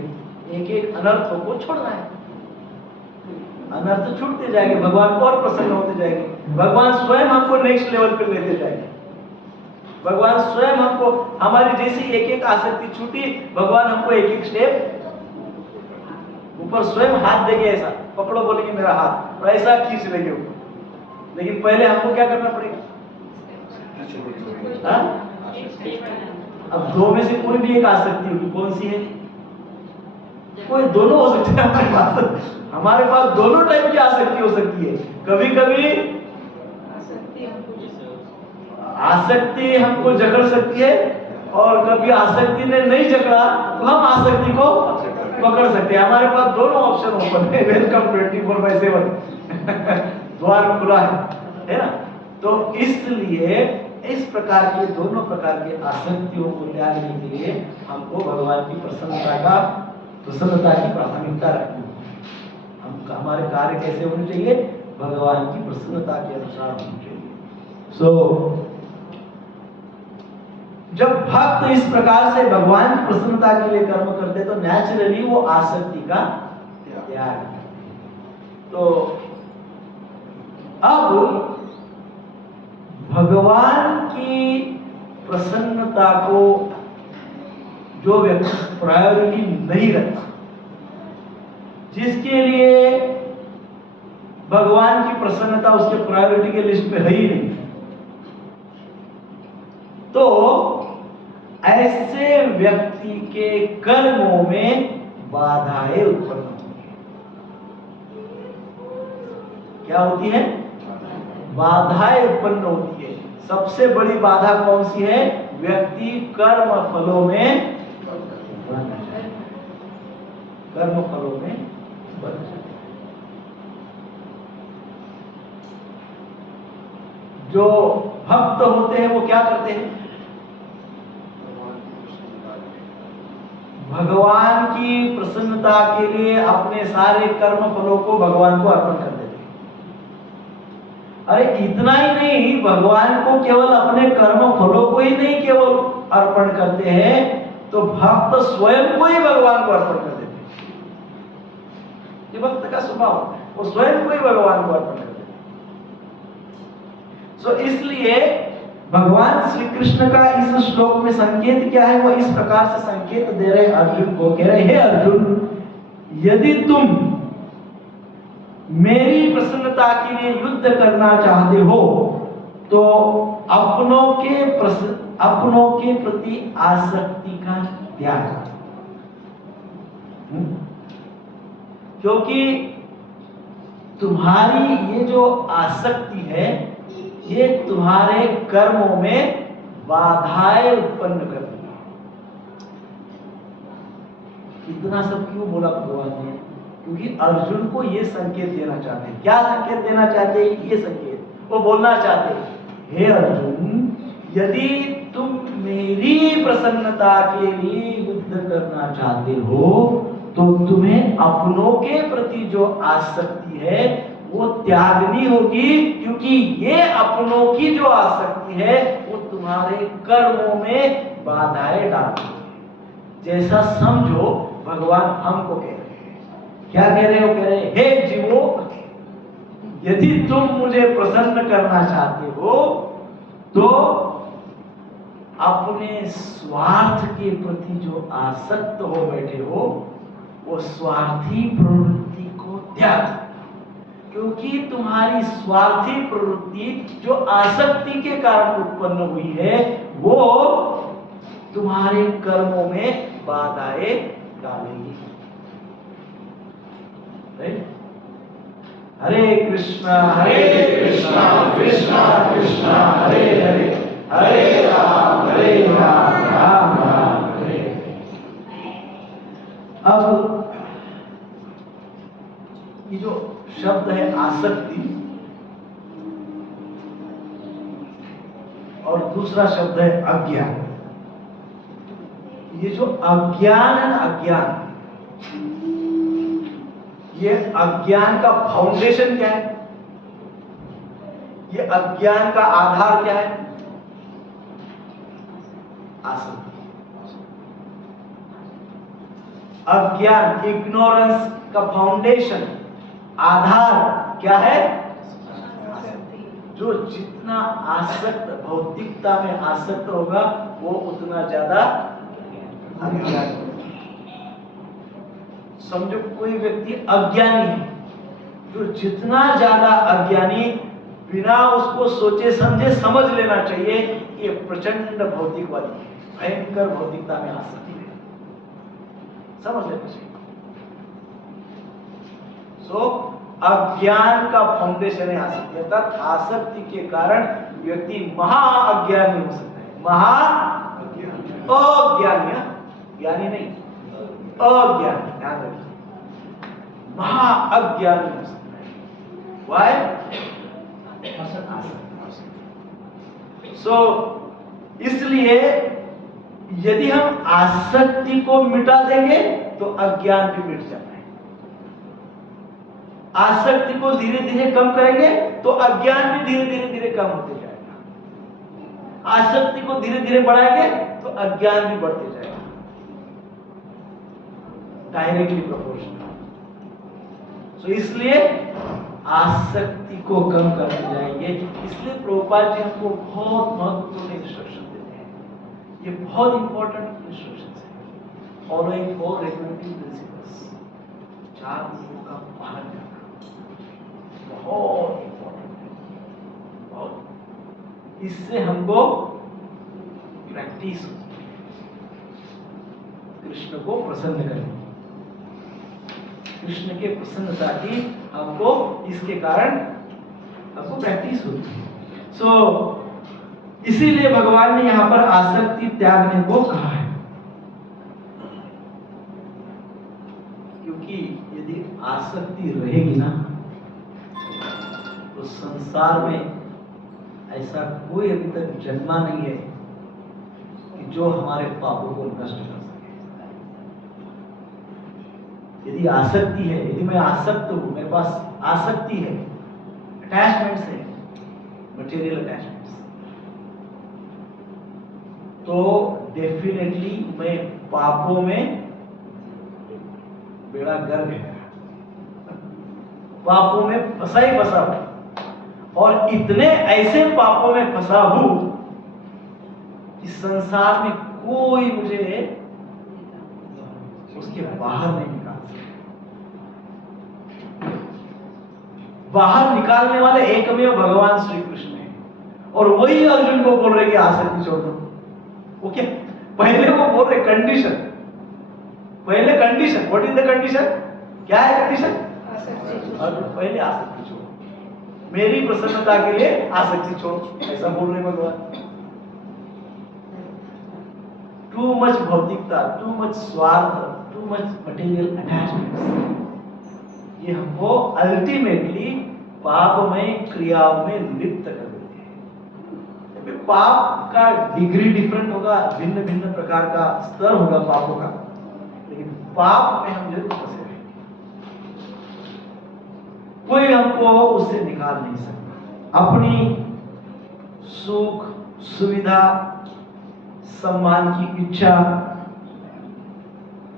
एक एक अनर्थों को छोड़ना है। अनर्थ छूटते जाएंगे, भगवान को और प्रसन्न होते जाएंगे, भगवान स्वयं हमको नेक्स्ट लेवल पर लेते जाएंगे। भगवान स्वयं हमको, हमारी जैसी एक एक आसक्ति छूटी, भगवान हमको एक एक स्टेप ऊपर स्वयं हाथ देंगे, ऐसा पकड़ो बोलेंगे मेरा हाथ, और ऐसा खींच लेंगे ऊपर। लेकिन पहले हमको क्या करना पड़ेगा? अब दो में से कोई भी एक आसक्ति होगी, कौन सी है? कोई दोनों हो सकते हैं हमारे पास दोनों टाइप की आसक्ति हो सकती है। कभी कभी आसक्ति हमको जकड़ सकती है, और कभी आसक्ति ने नहीं जकड़ा तो हम आसक्ति को पकड़ सकते हैं। हमारे पास दोनों ऑप्शन ओपन है। वेलकम 24/7 द्वार खुला है ना। तो इसलिए इस प्रकार के दोनों प्रकार के आसक्तियों को त्यागने के लिए हमको भगवान की प्रसन्नता की प्राथमिकता रखनी है। हम हमारे कार्य कैसे होने चाहिए? भगवान की प्रसन्नता के अनुसार होने चाहिए। जब भक्त इस प्रकार से भगवान की प्रसन्नता के लिए कर्म करते तो नेचुरली वो आसक्ति का त्याग करते। तो अब भगवान की प्रसन्नता को जो व्यक्ति प्रायोरिटी नहीं रखता, जिसके लिए भगवान की प्रसन्नता उसके प्रायोरिटी के लिस्ट में है ही नहीं, तो ऐसे व्यक्ति के कर्मों में बाधाएं उत्पन्न होती है। क्या होती है? बाधाएं उत्पन्न होती है। सबसे बड़ी बाधा कौन सी है? व्यक्ति कर्म फलों में बंध जाए, कर्म फलों में बंध जाए। जो भक्त होते हैं वो क्या करते हैं? भगवान की प्रसन्नता के लिए अपने सारे कर्म फलों को भगवान को अर्पण कर देते हैं। अरे इतना ही नहीं, भगवान को केवल अपने कर्म फलों को ही नहीं केवल अर्पण करते हैं, तो भक्त स्वयं को ही भगवान को अर्पण कर देते हैं। ये भक्त का स्वभाव, वो स्वयं को ही भगवान को अर्पण कर देते हैं। इसलिए भगवान श्री कृष्ण का इस श्लोक में संकेत क्या है? वो इस प्रकार से संकेत दे रहे अर्जुन को, कह रहे हे अर्जुन, यदि तुम मेरी प्रसन्नता के लिए युद्ध करना चाहते हो तो अपनों के प्रति आसक्ति का त्याग, क्योंकि तुम्हारी ये जो आसक्ति है ये तुम्हारे कर्मों में बाधाएं उत्पन्न करती है। इतना सब क्यों बोला भगवान ने? क्योंकि अर्जुन को ये संकेत देना चाहते हैं। क्या संकेत देना चाहते हैं? ये संकेत वो बोलना चाहते हैं, हे अर्जुन, यदि तुम मेरी प्रसन्नता के लिए युद्ध करना चाहते हो तो तुम्हें अपनों के प्रति जो आसक्ति है वो त्यागनी होगी, क्योंकि ये अपनों की जो आसक्ति है वो तुम्हारे कर्मों में बाधाएं डालती है। जैसा समझो भगवान हमको कह रहे हैं, क्या कह रहे हो? कह रहे हे जीवो, यदि तुम मुझे प्रसन्न करना चाहते हो तो अपने स्वार्थ के प्रति जो आसक्त हो बैठे हो वो स्वार्थी प्रवृत्ति को त्याग, क्योंकि तुम्हारी स्वार्थी प्रवृत्ति जो आसक्ति के कारण उत्पन्न हुई है वो तुम्हारे कर्मों में बाधाएं डालेगी। हरे कृष्णा कृष्णा कृष्णा हरे हरे, हरे राम राम राम हरे हरे। अब ये जो शब्द है आसक्ति और दूसरा शब्द है अज्ञान। ये जो अज्ञान है ना, अज्ञान, ये अज्ञान का फाउंडेशन क्या है? ये अज्ञान का आधार क्या है? आसक्ति। अज्ञान, इग्नोरेंस का फाउंडेशन आधार क्या है? जो जितना आसक्त, भौतिकता में आसक्त होगा वो उतना ज्यादा अज्ञानी होगा। समझो कोई व्यक्ति अज्ञानी है, जो जितना ज्यादा अज्ञानी, बिना उसको सोचे समझे समझ लेना चाहिए कि ये प्रचंड भौतिकवादी है, भयंकर भौतिकता में आसक्ति है, समझ लेना चाहिए। अज्ञान का फाउंडेशन है आसक्ति, अर्थात आसक्ति के कारण व्यक्ति महाअज्ञानी हो सकता है। अज्ञानी, ज्ञानी नहीं, अज्ञानी, ध्यान रखिए, महाअज्ञानी हो सकता है। Why? इसलिए यदि हम आसक्ति को मिटा देंगे तो अज्ञान भी मिट जाता है। आसक्ति को धीरे धीरे कम करेंगे तो अज्ञान भी धीरे धीरे कम होते जाएगा। आसक्ति को धीरे धीरे बढ़ाएंगे तो अज्ञान भी बढ़ते जाएगा, डायरेक्टली प्रोपोर्शनल। इसलिए आसक्ति को कम करते जाएंगे। इसलिए प्रभुपाद जी हमको बहुत महत्वपूर्ण इंस्ट्रक्शन देते हैं। ये बहुत इंपॉर्टेंट इंस्ट्रक्शन है। फॉलोइंग 4 रेगुलेटिंग प्रिंसिपल्स, 4 नियमों का पालन करना बहुत इंपॉर्टेंट है, बहुत। इससे हमको प्रैक्टिस होती है कृष्ण को प्रसन्न करने, कृष्ण के प्रसन्नता की हमको इसके कारण हमको प्रैक्टिस होती है। इसीलिए भगवान ने यहां पर आसक्ति त्यागने को कहा है, क्योंकि यदि आसक्ति रहेगी ना तो संसार में ऐसा कोई अभी तक जन्मा नहीं है कि जो हमारे पापों को नष्ट कर सके। यदि आसक्ति है, यदि मैं आसक्त हूं, मेरे पास आसक्ति है, अटैचमेंट्स है, मटेरियल अटैचमेंट्स, तो डेफिनेटली मैं पापों में बेड़ा गर्क है, पापों में फंसा ही फंसा हूं, और इतने ऐसे पापों में फंसा हूं कि संसार में कोई मुझे उसके बाहर नहीं निकाल सकता। बाहर निकालने वाले एकमेव भगवान श्री कृष्ण है, और वही अर्जुन को बोल रहे कि आसक्ति छोड़ दो। ओके, पहले वो बोल रहे कंडीशन, पहले condition, what is the condition? क्या है कंडीशन? अर्जुन पहले आसक्ति छोड़ो, मेरी प्रसन्नता के लिए आसक्ति छोड़ो, ऐसा बोल रहे भगवान। टू मच भौतिकता, टू मच स्वार्थ, टू मच मटेरियल अटैचमेंट्स, ये हमको अल्टीमेटली पापमय क्रियाओं में लिप्त कर देते हैं। पाप का डिग्री डिफरेंट होगा, भिन्न भिन्न प्रकार का स्तर होगा पापों का, लेकिन पाप में हम जरूर फंसे रहेंगे, कोई हमको उससे निकाल नहीं सकता। अपनी सुख, सुविधा, सम्मान की इच्छा,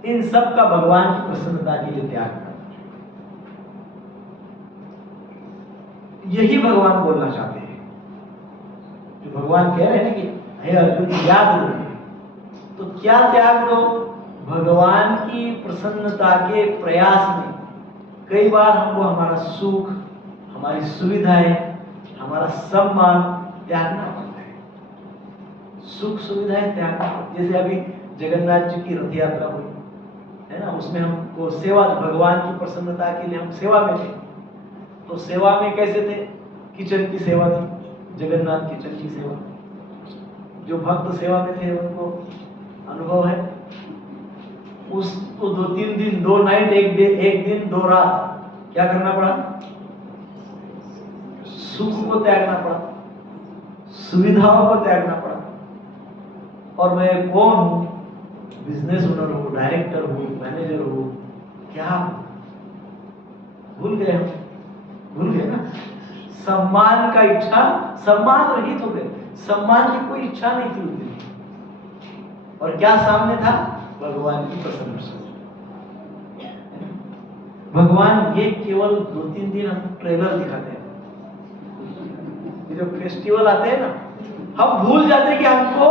इन सब का भगवान की प्रसन्नता के लिए त्याग करना, यही भगवान बोलना चाहते हैं। जो भगवान कह रहे हैं कि हे अर्जुन त्याग दो, तो क्या त्याग दो? भगवान की प्रसन्नता के प्रयास में कई बार हमको हमारा सुख, हमारी सुविधाएं, हमारा सम्मान त्यागना पड़ता है। सुख सुविधाएं त्यागना, जैसे अभी जगन्नाथ जी की रथ यात्रा हुई है ना, उसमें हमको सेवा, भगवान की प्रसन्नता के लिए हम सेवा में थे, तो सेवा में कैसे थे? किचन की सेवा थी, जगन्नाथ किचन की सेवा। जो भक्त सेवा में थे उनको अनुभव है, उसको 2-3 दिन, 2 नाइट, एक दिन 2 रात क्या करना पड़ा? सुख को त्यागना पड़ा, सुविधाओं को त्यागना पड़ा। और मैं कौन हूं? बिजनेस ओनर हूं, डायरेक्टर हूं, मैनेजर हूं, क्या भूल गए हम? भूल गए ना? सम्मान का इच्छा, सम्मान रहित हो गए, सम्मान की कोई इच्छा नहीं थी उस दिन। और क्या सामने था? भगवान की प्रसन्नता। भगवान ये केवल 2-3 दिन हम ट्रेलर दिखाते हैं, ये जो फेस्टिवल आते हैं ना, हम भूल जाते हैं कि हमको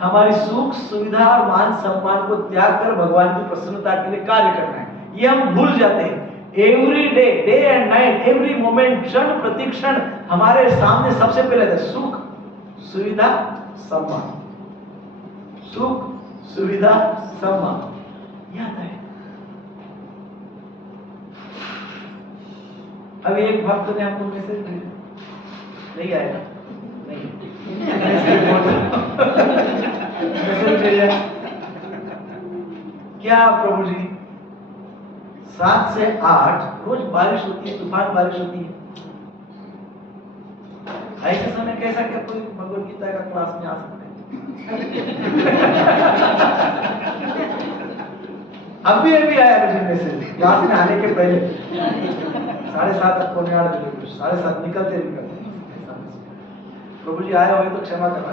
हमारी सुख सुविधा और मान सम्मान को त्याग कर भगवान की प्रसन्नता के लिए कार्य करना है, ये हम भूल जाते हैं। Every day, day and night, every moment, क्षण प्रतिक्षण हमारे सामने सबसे पहले था सुख सुविधा सम्मान, सुख सुविधा सम्मान, यह है। अभी एक भक्त ने आपको मैसेज भेजा, नहीं आएगा, नहीं मैसेज भेजा, क्या प्रभु जी 7 से 8 रोज बारिश होती है, तूफान बारिश होती है, ऐसे समय कैसा क्या कोई भगवत गीता का क्लास में आ सकते हैं? अभी आया मुझे मैसेज क्लास में आने के पहले 7:30 तक, 7:45, 7:30 निकलते प्रभु जी आया हुए तो क्षमा करना।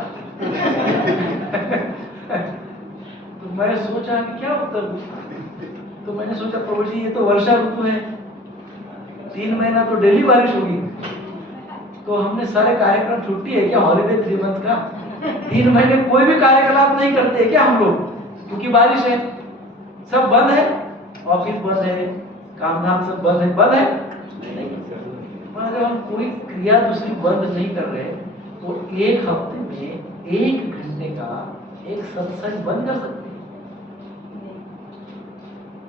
तो मैं सोचा कि क्या उत्तर दूं, तो मैंने सोचा प्रभु जी ये तो वर्षा ऋतु है, 3 महीना तो डेली बारिश होगी, तो हमने सारे कार्यक्रम, छुट्टी है क्या हॉलीडे 3 मंथ का, 3 महीने कोई भी कार्यकलाप नहीं करते क्या हम लोग, क्योंकि बारिश है, सब बंद है, ऑफिस बंद है, काम धाम सब बंद है नहीं। अगर हम कोई क्रिया दूसरी बंद नहीं कर रहे तो एक हफ्ते में 1 घंटे का एक सत्संग बंद कर सकते हैं।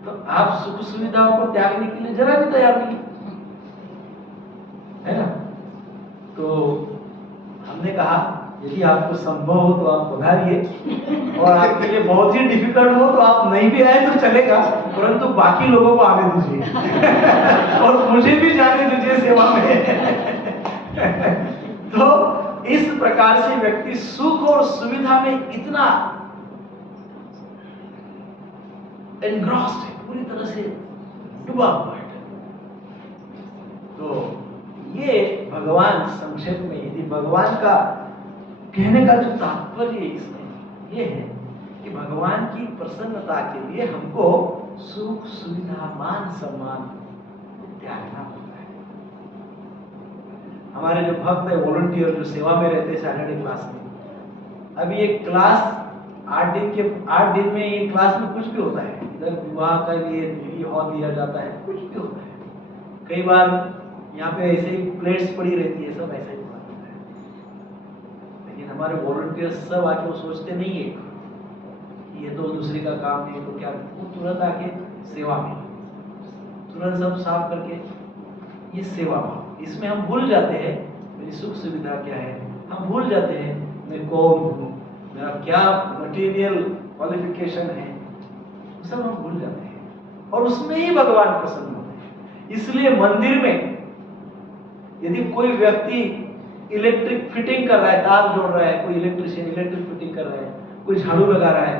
तो आप सुख सुविधाओं को त्यागने के लिए जरा भी तैयार नहीं है ना। तो हमने कहा यदि आपको संभव हो तो आप पधारिए, और आपके लिए बहुत ही डिफिकल्ट हो तो आप नहीं भी आए तो चलेगा, परंतु बाकी लोगों को आने दीजिए और मुझे भी जाने दीजिए सेवा में। तो इस प्रकार से व्यक्ति सुख और सुविधा में इतना एनग्रॉस्ड है, पूरी तरह से डूबा हुआ है। तो ये भगवान संक्षेप में, यदि भगवान का कहने का जो तात्पर्य इसमें ये है कि भगवान की प्रसन्नता के लिए हमको सुख सुविधा मान सम्मान त्यागना होता है। हमारे जो भक्त है, वॉलंटियर जो सेवा में रहते हैं सैटरडे क्लास में, अभी एक क्लास 8 दिन में ये क्लास में कुछ भी होता है, इधर विवाह का लिए हॉल दिया जाता है, कुछ भी होता है, कई बार यहाँ पे ऐसे ही प्लेट्स पड़ी रहती है, सब ऐसे ही होता है। लेकिन हमारे वॉलंटियर्स सब आके वो सोचते नहीं है कि ये तो दूसरे का काम है, तो क्या, वो तुरंत आके सेवा में, तुरंत सब साफ करके, ये सेवा भाव, इसमें हम भूल जाते हैं मेरी सुख सुविधा क्या है, हम भूल जाते हैं मैं कौन हूँ, मेरा क्या मटेरियल क्वालिफिकेशन है, सब हम भूल जाते हैं और उसमें ही भगवान प्रसन्न होते हैं। इसलिए मंदिर में यदि कोई व्यक्ति इलेक्ट्रिक फिटिंग कर रहा है, तार जोड़ रहा है, कोई इलेक्ट्रिशियन इलेक्ट्रिक फिटिंग कर रहा है, कोई झाड़ू लगा रहा है,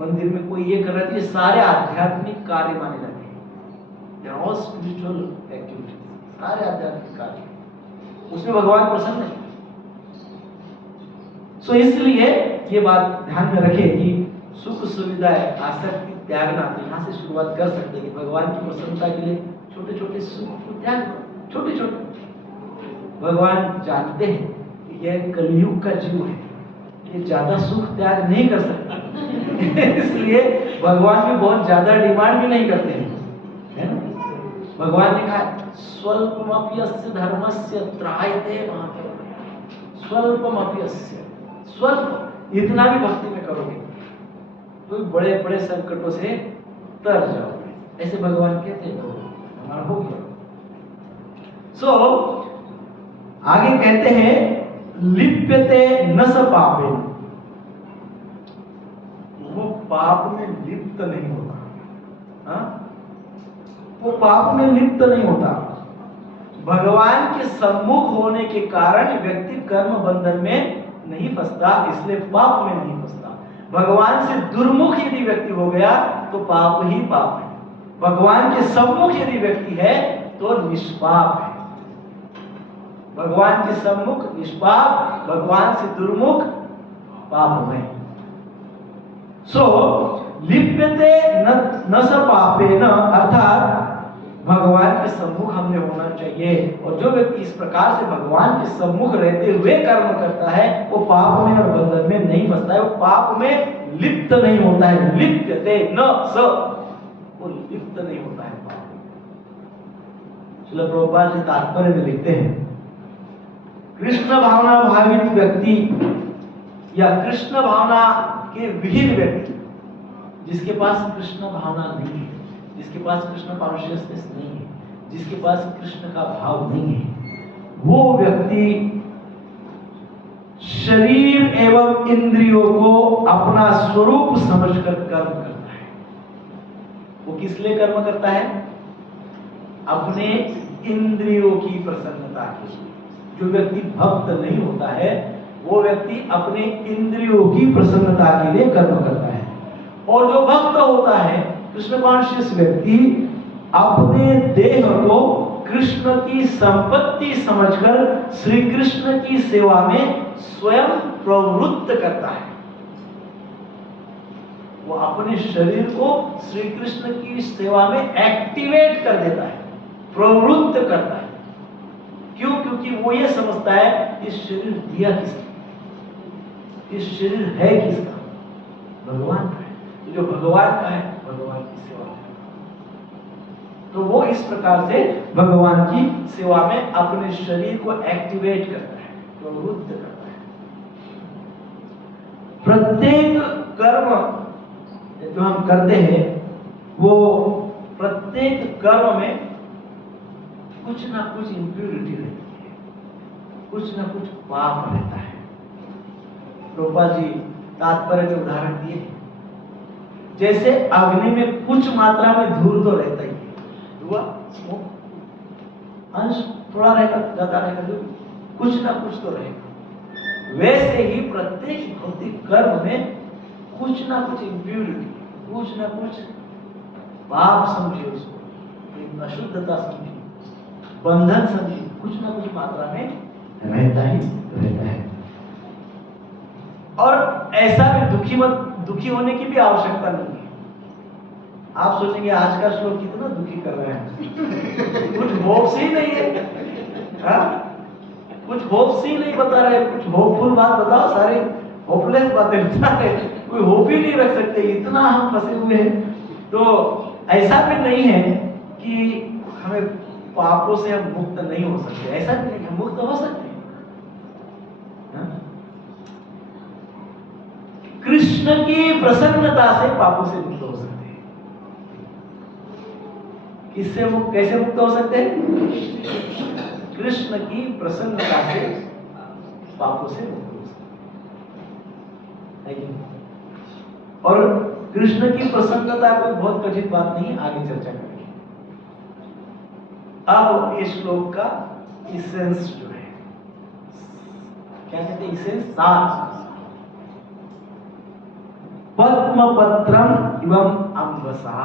मंदिर में कोई ये कर रहा है, ये सारे आध्यात्मिक कार्य माने जाते हैं, ऑल स्पिरिचुअल एक्टिविटीज, सारे आध्यात्मिक कार्य, उसमें भगवान प्रसन्न है। सो इसलिए ये बात ध्यान में रखें कि सुख सुविधा आसक्ति त्यागना, तो यहाँ से शुरुआत कर सकते हैं कि भगवान की प्रसन्नता के लिए छोटे छोटे सुख को त्याग, छोटे छोटे। भगवान जानते हैं कि यह कलयुग का जीव है, ये ज्यादा सुख त्याग नहीं कर सकता इसलिए भगवान भी बहुत ज्यादा डिमांड भी नहीं करते हैं, है ना। भगवान ने कहा स्वल्पमप्यस्य धर्मस्य त्रायते महात्मने, स्वल्पमप्यस्य, स्वल्प इतना भी भक्ति में करोगे तो बड़े बड़े संकटों से तर जाओगे, ऐसे भगवान कहते हैं। हमारा हो गया। सो आगे कहते हैं लिप्यते न स पापेन, वो पाप में लिप्त नहीं होता, हा? वो पाप में लिप्त नहीं होता। भगवान के सम्मुख होने के कारण व्यक्ति कर्म बंधन में नहीं फंसता, इसलिए पाप में नहीं फंसता। भगवान से दुर्मुख यदि व्यक्ति हो गया तो पाप ही पाप है, भगवान के सम्मुख यदि व्यक्ति है तो निष्पाप है। भगवान के सम्मुख निष्पाप, भगवान से दुर्मुख पाप हो गए। सो लिप्यते न स पापेन, अर्थात भगवान के सम्मुख हमने होना चाहिए। और जो व्यक्ति इस प्रकार से भगवान के सम्मुख रहते हुए कर्म करता है वो पाप में और बंधन में नहीं फंसता है, वो पाप में लिप्त नहीं होता है। लिप्यते न स, वो लिप्त नहीं होता है पाप। श्रील प्रभुपाद जी तात्पर्य में लिखते हैं, कृष्ण भावना भावित व्यक्ति या कृष्ण भावना के विहीन व्यक्ति, जिसके पास कृष्ण भावना नहीं है, जिसके पास कृष्ण कॉन्शियसनेस नहीं है, जिसके पास कृष्ण का भाव नहीं है, वो व्यक्ति शरीर एवं इंद्रियों को अपना स्वरूप समझकर कर्म करता है। वो किस लिए कर्म करता है? अपने इंद्रियों की प्रसन्नता के लिए। जो व्यक्ति भक्त नहीं होता है वो व्यक्ति अपने इंद्रियों की प्रसन्नता के लिए कर्म करता है। और जो भक्त होता है, कृष्ण कॉन्शियस व्यक्ति, अपने देह को कृष्ण की संपत्ति समझकर श्री कृष्ण की सेवा में स्वयं प्रवृत्त करता है। वो अपने शरीर को श्री कृष्ण की सेवा में एक्टिवेट कर देता है, प्रवृत्त करता है। क्यों? क्योंकि वो ये समझता है इस शरीर दिया किसने, इस शरीर है किसका? भगवान का है। जो भगवान का है भगवान की सेवा में, तो वो इस प्रकार से भगवान की सेवा में अपने शरीर को एक्टिवेट करता है, प्रवृत्त करता है। प्रत्येक कर्म जो हम करते हैं वो प्रत्येक कर्म में कुछ ना कुछ इंप्यूरिटी रहती है, कुछ ना कुछ पाप रहता है। प्रभुपाद जी तात्पर्य में उदाहरण दिए, जैसे अग्नि में कुछ मात्रा में धूल तो रहता ही है, धुआं स्मोक अंश थोड़ा रहेगा, ज्यादा रहेगा, जो कुछ ना कुछ तो रहेगा। वैसे ही प्रत्येक भौतिक कर्म में कुछ ना कुछ इंप्यूरिटी, कुछ ना कुछ पाप समझिए, उसको एक अशुद्धता समझिए, बंधन समझिए, कुछ ना कुछ मात्रा में रहता ही रहता है। और ऐसा भी दुखी होने की भी आवश्यकता नहीं है। आप सोचेंगे आज का श्लोक कितना दुखी कर रहे हैं, कुछ होप्स ही नहीं है, कुछ होप्स ही नहीं बता रहे, कुछ होपफुल बात बताओ, सारे होपलेस बातें बता रहे, कोई होप ही नहीं रख सकते, इतना हम फंसे हुए हैं। तो ऐसा भी नहीं है कि हमें पापों से हम मुक्त नहीं हो सकते, ऐसा भी नहीं, हम मुक्त हो सकते हैं। कृष्ण की प्रसन्नता से पापों से मुक्त हो सकते हैं। किससे मुक्त, कैसे मुक्त हो सकते हैं? कृष्ण की प्रसन्नता से पापों से मुक्त हो सकते हैं। और कृष्ण की प्रसन्नता कोई बहुत कठिन बात नहीं, आगे चर्चा करेंगे। अब इस श्लोक का इसेंस जो है, क्या कहते हैं इसेंस, सार। पद्मपत्रम एवं अंबसा,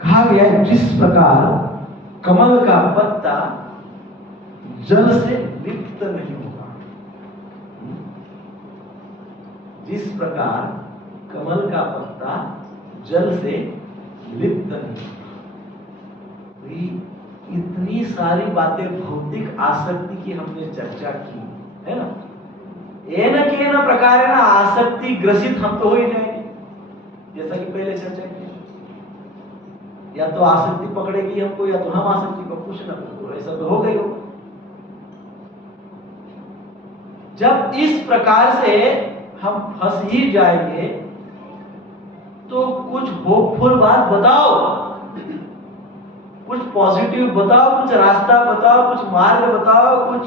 कहा गया जिस प्रकार कमल का पत्ता जल से लिप्त नहीं होगा, जिस प्रकार कमल का पत्ता जल से लिप्त नहीं होगा। इतनी सारी बातें भौतिक आसक्ति की हमने चर्चा की है ना। एन केन प्रकारेण आसक्ति ग्रसित हम तो हो ही जाएंगे, जैसा कि पहले चर्चा की। या तो आसक्ति पकड़ेगी हमको, या तो हम आसक्ति को, कुछ ना कुछ ऐसा तो हो गई होगा। जब इस प्रकार से हम फंस ही जाएंगे तो कुछ होपफुल बात बताओ, कुछ पॉजिटिव बताओ, कुछ रास्ता बताओ, कुछ मार्ग बताओ, कुछ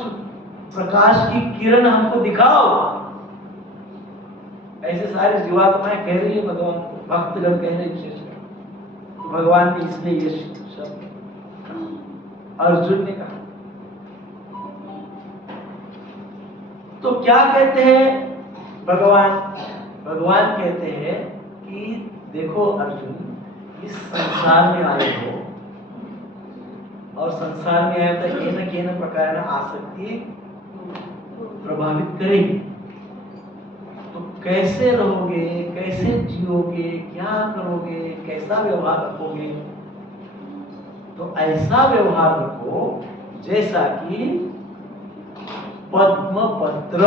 प्रकाश की किरण हमको दिखाओ। ऐसे सारी जीवात्माएं कह रही है भगवान को, भक्तगण कह रहे हैं, तो भगवान ने इसलिए ये शब्द अर्जुन ने कहा। तो क्या कहते हैं भगवान? भगवान कहते हैं कि देखो अर्जुन, इस संसार में आए हो और संसार में आए तो ये न के न प्रकार आसक्ति प्रभावित करेगी। तो कैसे रहोगे, कैसे जियोगे, क्या करोगे, कैसा व्यवहार रखोगे? तो ऐसा व्यवहार रखो जैसा कि पद्म पत्र,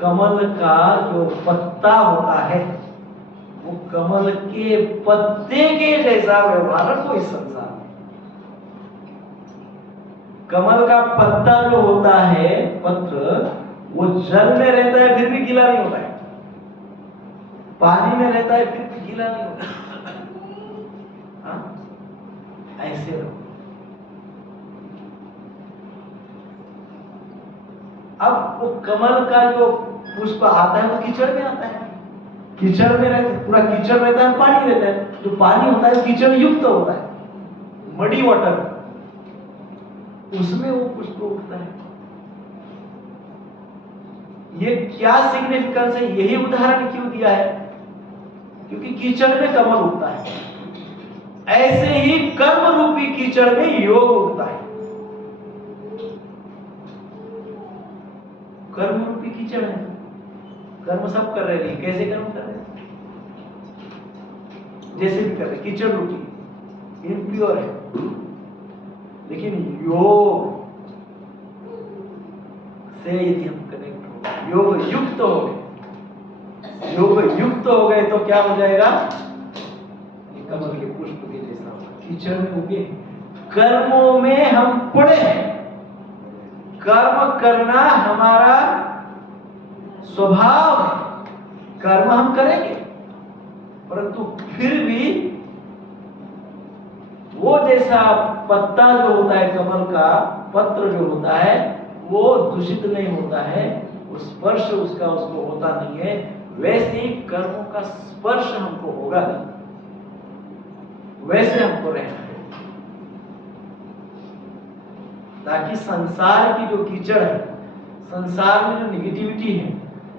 कमल का जो पत्ता होता है वो कमल के पत्ते के जैसा व्यवहार रखो इस संसार में। कमल का पत्ता जो होता है, पत्र, वो जल में रहता है फिर भी गीला नहीं होता है, पानी में रहता है फिर भी गीला नहीं होता है। हाँ? ऐसे रहो। अब वो कमल का जो पुष्प आता है वो कीचड़ में आता है, कीचड़ में रहता है, पूरा कीचड़ रहता है, पानी रहता है। जो पानी होता है कीचड़ युक्त होता है, मडी वाटर, उसमें वो पुष्प उगता है। ये क्या सिग्निफिकेंस है? यही उदाहरण क्यों दिया है? क्योंकि कीचड़ में कमल उगता है, ऐसे ही कर्म रूपी कीचड़ में योग उगता है। कर्म रूपी कीचड़ है, कर्म सब कर रहे हैं, कैसे कर्म कर रहे हैं? जैसे भी कर रहे, कीचड़ रूपी इम्प्योर है, लेकिन योग से यदि हम कनेक्ट हो, योग युक्त हो गए, योग युक्त हो गए तो क्या हो जाएगा? कमल के पुष्प के जैसा होगा, कीचड़ में उगे। कर्मों में हम पड़े हैं, कर्म करना हमारा स्वभाव है, कर्म हम करेंगे, परंतु फिर भी वो जैसा पत्ता जो होता है, कमल का पत्र जो होता है, वो दूषित नहीं होता है, वो स्पर्श उसका उसको होता नहीं है, वैसे ही कर्मों का स्पर्श हमको होगा, वैसे हमको रहना है। ताकि संसार की जो कीचड़ है, संसार में जो निगेटिविटी है,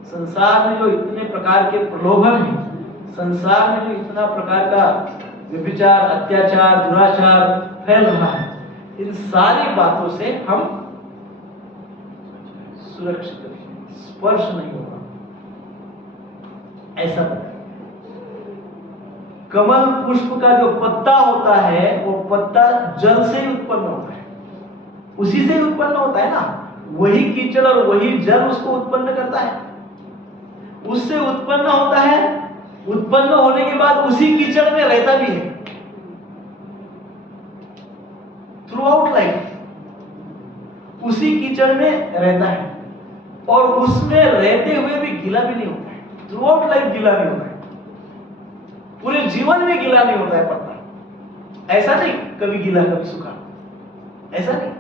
संसार में जो इतने प्रकार के प्रलोभन है, संसार में जो इतना प्रकार का व्यभिचार, अत्याचार, दुराचार फैल रहा है, इन सारी बातों से हम सुरक्षित रहें, स्पर्श नहीं होगा, ऐसा बताया। कमल पुष्प का जो पत्ता होता है, वो पत्ता जल से ही उत्पन्न होता है, उसी से ही उत्पन्न होता है ना, वही कीचड़ और वही जल उसको उत्पन्न करता है, उससे उत्पन्न होता है, उत्पन्न होने के बाद उसी कीचड़ में रहता भी है थ्रू आउट लाइफ, उसी कीचड़ में रहता है और उसमें रहते हुए भी गीला भी नहीं होता है, थ्रू आउट लाइफ गीला नहीं होता है, पूरे जीवन में गीला नहीं होता है पत्ता। ऐसा नहीं कभी गीला कभी सूखा, ऐसा नहीं।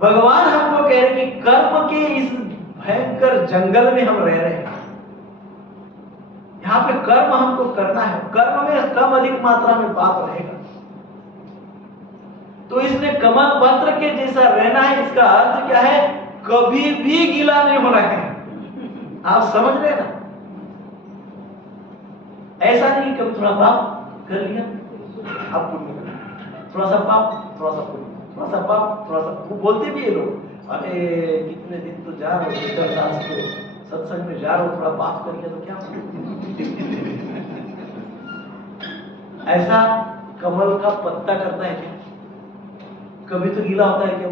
भगवान हमको कह रहे कि कर्म के इस भयंकर जंगल में हम रह रहे हैं, यहां पे कर्म हमको करना है, कर्म में कम अधिक मात्रा में पाप रहेगा, तो इसमें कमल पत्र के जैसा रहना है। इसका अर्थ क्या है? कभी भी गीला नहीं होना है। आप समझ रहे ना? ऐसा नहीं कभी थोड़ा पाप कर लिया अब पुण्य करना, थोड़ा सा पाप थोड़ा सा पुण्य, थोड़ा सा पाप थोड़ा सा, वो बोलते भी है लोग, अरे कितने दिन तो जा रहे हो, 4 साल से सत्संग में जा रहे हो, थोड़ा पाप कर लिया तो क्या ऐसा कमल का पत्ता करता है क्या? कभी तो गीला होता है क्या?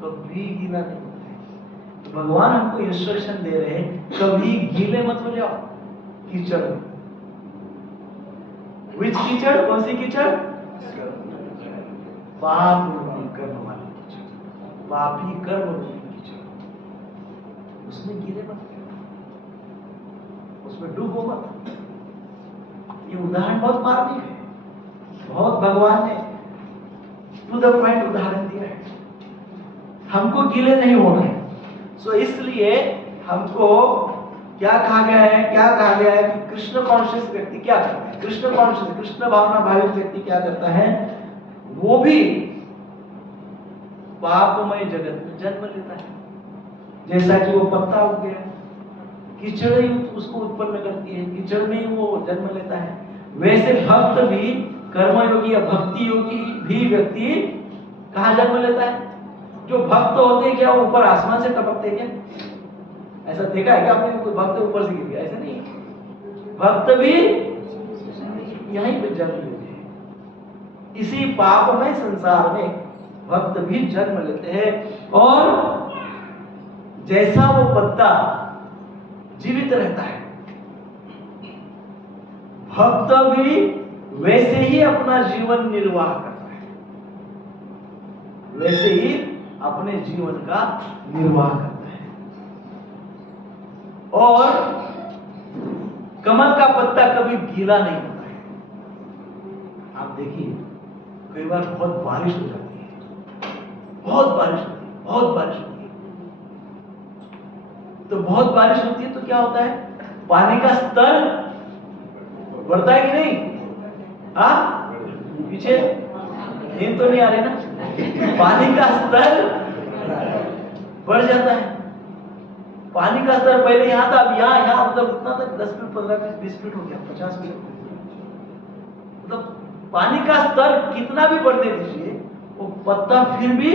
कभी गीला नहीं होता है। तो भगवान हमको इंस्ट्रक्शन दे रहे हैं, कभी गीले मत हो जाओ कीचड़ में। विच कीचड़? कौन सी कीचड़? पाप रूपी कर्म वाली कीचड़, पापी कर्म रूपी कीचड़, उसमें गिरे मत, उसमें डूबो मत। ये उदाहरण बहुत मार्मिक है, बहुत भगवान ने टू द पॉइंट उदाहरण दिया है। हमको गीले नहीं होना है। सो इसलिए हमको क्या कहा गया है? क्या कहा गया है कि कृष्ण कॉन्शियस व्यक्ति क्या करता है? कृष्ण कॉन्शियस, कृष्ण भावना भावित व्यक्ति क्या करता है? वो भी पापमय जगत में जन्म लेता है, जैसा कि वो पत्ता उग गया, कीचड़ ही उसको उत्पन्न करती है, कीचड़ में ही वो जन्म लेता है। वैसे भक्त भी, कर्मयोगी या भक्ति योगी भी व्यक्ति कहाँ जन्म लेता है? जो भक्त होते हैं क्या वो ऊपर आसमान से टपकते क्या? ऐसा देखा है कि आपने कोई भक्त ऊपर से गिर गया? ऐसा नहीं, भक्त भी यहीं पे जन्म लेते हैं। इसी पापमय संसार में भक्त भी जन्म लेते हैं और जैसा वो पत्ता जीवित रहता है, भक्त भी वैसे ही अपना जीवन निर्वाह करता है, वैसे ही अपने जीवन का निर्वाह करता है। और कमल का पत्ता कभी गीला नहीं होता है। आप देखिए, कई बार बहुत बारिश हो जाती है, बहुत बारिश होती है, बहुत बारिश होती है, तो बहुत बारिश होती है तो क्या होता है, पानी का स्तर बढ़ता है कि नहीं? पीछे नींद तो नहीं आ रही ना? पानी का स्तर बढ़ जाता है। पानी का स्तर पहले यहाँ था, अब यहाँ मतलब उतना तक 10 फीट 15 फीट 20 फीट हो गया, 50 फीट, मतलब पानी का स्तर कितना भी बढ़ने दीजिए, वो पत्ता फिर भी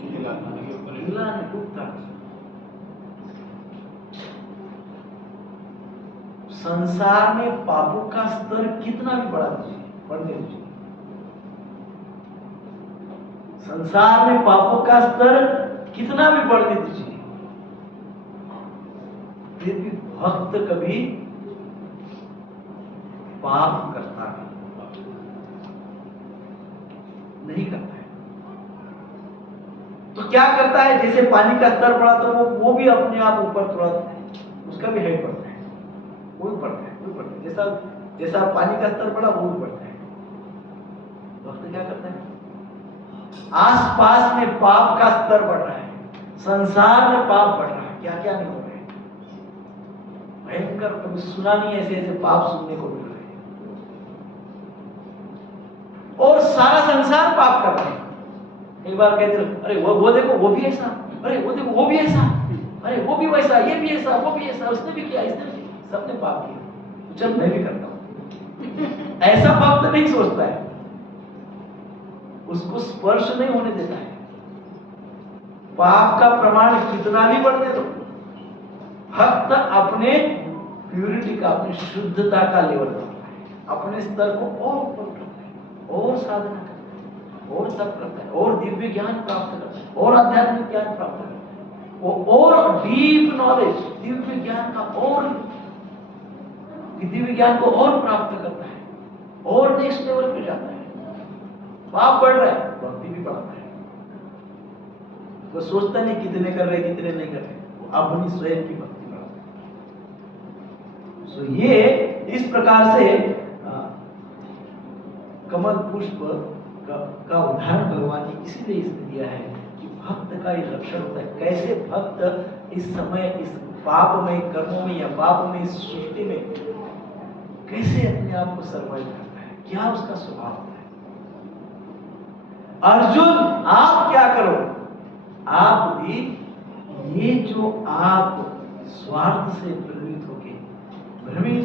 गीला नहीं डूबता। संसार में पापों का स्तर कितना भी बढ़ा दीजिए, बढ़ने दीजिए, संसार में पापों का स्तर कितना भी बढ़ने दीजिए, फिर भी भक्त कभी पाप करता नहीं करता है। तो क्या करता है, जैसे पानी का स्तर बढ़ा तो वो भी अपने आप ऊपर थोड़ा उसका भी हेड बढ़ता है, वो भी बढ़ता है, वो भी बढ़ता है, जैसा जैसा पानी का स्तर बढ़ा वो भी बढ़ता है। भक्त क्या करता है, आसपास में पाप का स्तर बढ़ रहा है, संसार में पाप बढ़ रहा है, क्या क्या नहीं हो रहा है, भयंकर, कभी सुना नहीं ऐसे ऐसे पाप सुनने को मिल रहे हैं, और सारा संसार पाप कर रहा है। एक बार कहते हैं, अरे वो देखो वो भी ऐसा, अरे वो देखो वो भी ऐसा, अरे वो भी वैसा, ये भी ऐसा, वो भी ऐसा, उसने भी किया, इसने भी किया, सबने पाप किया, चल मैं भी करता हूं। ऐसा भक्त नहीं सोचता है, उसको स्पर्श नहीं होने देता है। पाप का प्रमाण कितना भी बढ़ने दो, भक्त अपने प्यूरिटी का, अपनी शुद्धता का लेवल करता है, अपने स्तर को और ऊपर करता है, और साधना करता है, और तप करता है, और दिव्य ज्ञान प्राप्त करता है, और आध्यात्मिक ज्ञान प्राप्त करता है, और डीप नॉलेज, दिव्य ज्ञान का, और दिव्य ज्ञान को और प्राप्त करता है, और नेक्स्ट लेवल पे जाता है। पाप बढ़ रहा है, भक्ति भी बढ़ता है। वो सोचता नहीं कितने कर रहे कितने नहीं कर रहे, वो अपनी स्वयं की भक्ति बढ़ाता है। सो ये इस प्रकार से कमल पुष्प का उदाहरण भगवान ने इसीलिए इसमें दिया है कि भक्त का ये लक्षण होता है, कैसे भक्त इस समय इस पापमय कर्मों में या पापमय सृष्टि में कैसे अपने आप को सर्वाइव करता है, क्या उसका स्वभाव होता है। अर्जुन आप क्या करो, आप भी ये जो आप स्वार्थ से भ्रमित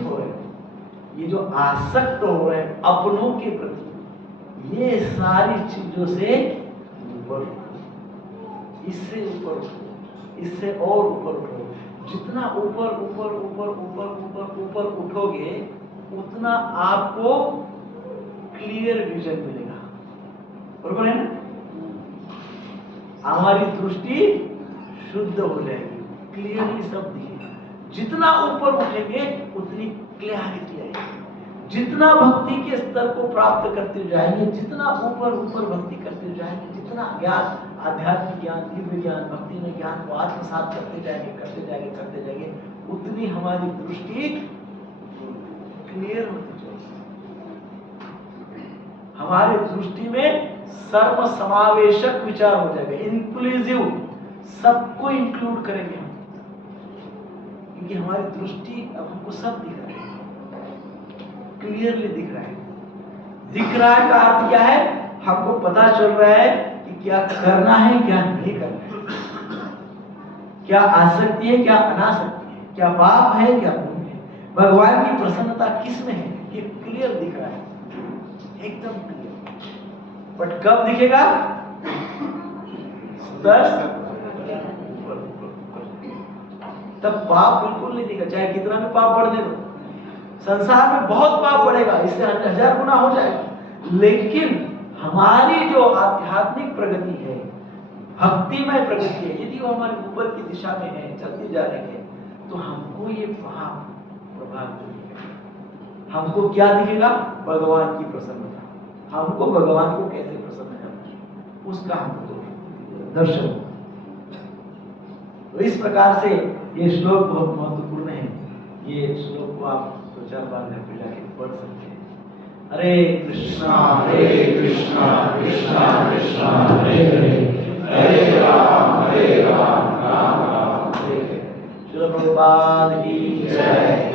हो रहे हो, ये जो आसक्त हो रहे हैं अपनों के प्रति, ये सारी चीजों से ऊपर उठो, इससे ऊपर उठो, इससे और ऊपर उठो। जितना ऊपर ऊपर ऊपर ऊपर ऊपर ऊपर उठोगे उतना आपको क्लियर विजन मिलेगा, बरोबर है ना? हमारी दृष्टि शुद्ध हो जाएगी, क्लियरली सब दिखेगा। जितना ऊपर उठेंगे उतनी क्लैरिटी आएगी। जितना भक्ति के स्तर को प्राप्त करते जाएंगे, जितना ऊपर ऊपर भक्ति करते जाएंगे, जितना ज्ञान, आध्यात्मिक ज्ञान, दिव्य ज्ञान, भक्ति में ज्ञान को आत्मसात करते जाएंगे, उतनी हमारी दृष्टि क्लियर होती जाएगी। हमारी दृष्टि में सर्व समावेशक विचार हो जाएगा, इंक्लूसिव, सबको इंक्लूड करेंगे हम, क्योंकि हमारी दृष्टि अब हमको सब दिख रहा है, क्लियरली दिख रहा है। दिख रहा है का अर्थ क्या है, हमको पता चल रहा है कि क्या करना है क्या नहीं करना है, क्या आसक्ति है क्या अनासक्ति है, क्या पाप है क्या पुण्य है, भगवान की प्रसन्नता किस में है, ये क्लियर दिख रहा है, एकदम क्लियर। बट कब दिखेगा, तब पाप बिल्कुल नहीं दिखेगा, चाहे कितना भी पाप बढ़ने दो। संसार में बहुत पाप बढ़ेगा, इससे 1000 गुना हो जाएगा, लेकिन हमारी जो आध्यात्मिक प्रगति है, भक्तिमय प्रगति है, यदि वो हमारे ऊपर की दिशा में है, चलती जा रही है, तो हमको ये पाप प्रभाव दिखेगा। हमको क्या दिखेगा? भगवान की प्रसन्नता। हमको भगवान को कैसे प्रसन्न करना, उसका हमको दर्शन। तो इस प्रकार से ये श्लोक बहुत महत्वपूर्ण है। ये श्लोक को आप 2-4 बार घर पे जाके पढ़ सकते हैं। हरे कृष्णा कृष्णा कृष्णा हरे हरे राम राम राम हरे हरे। श्रील प्रभुपाद की जय।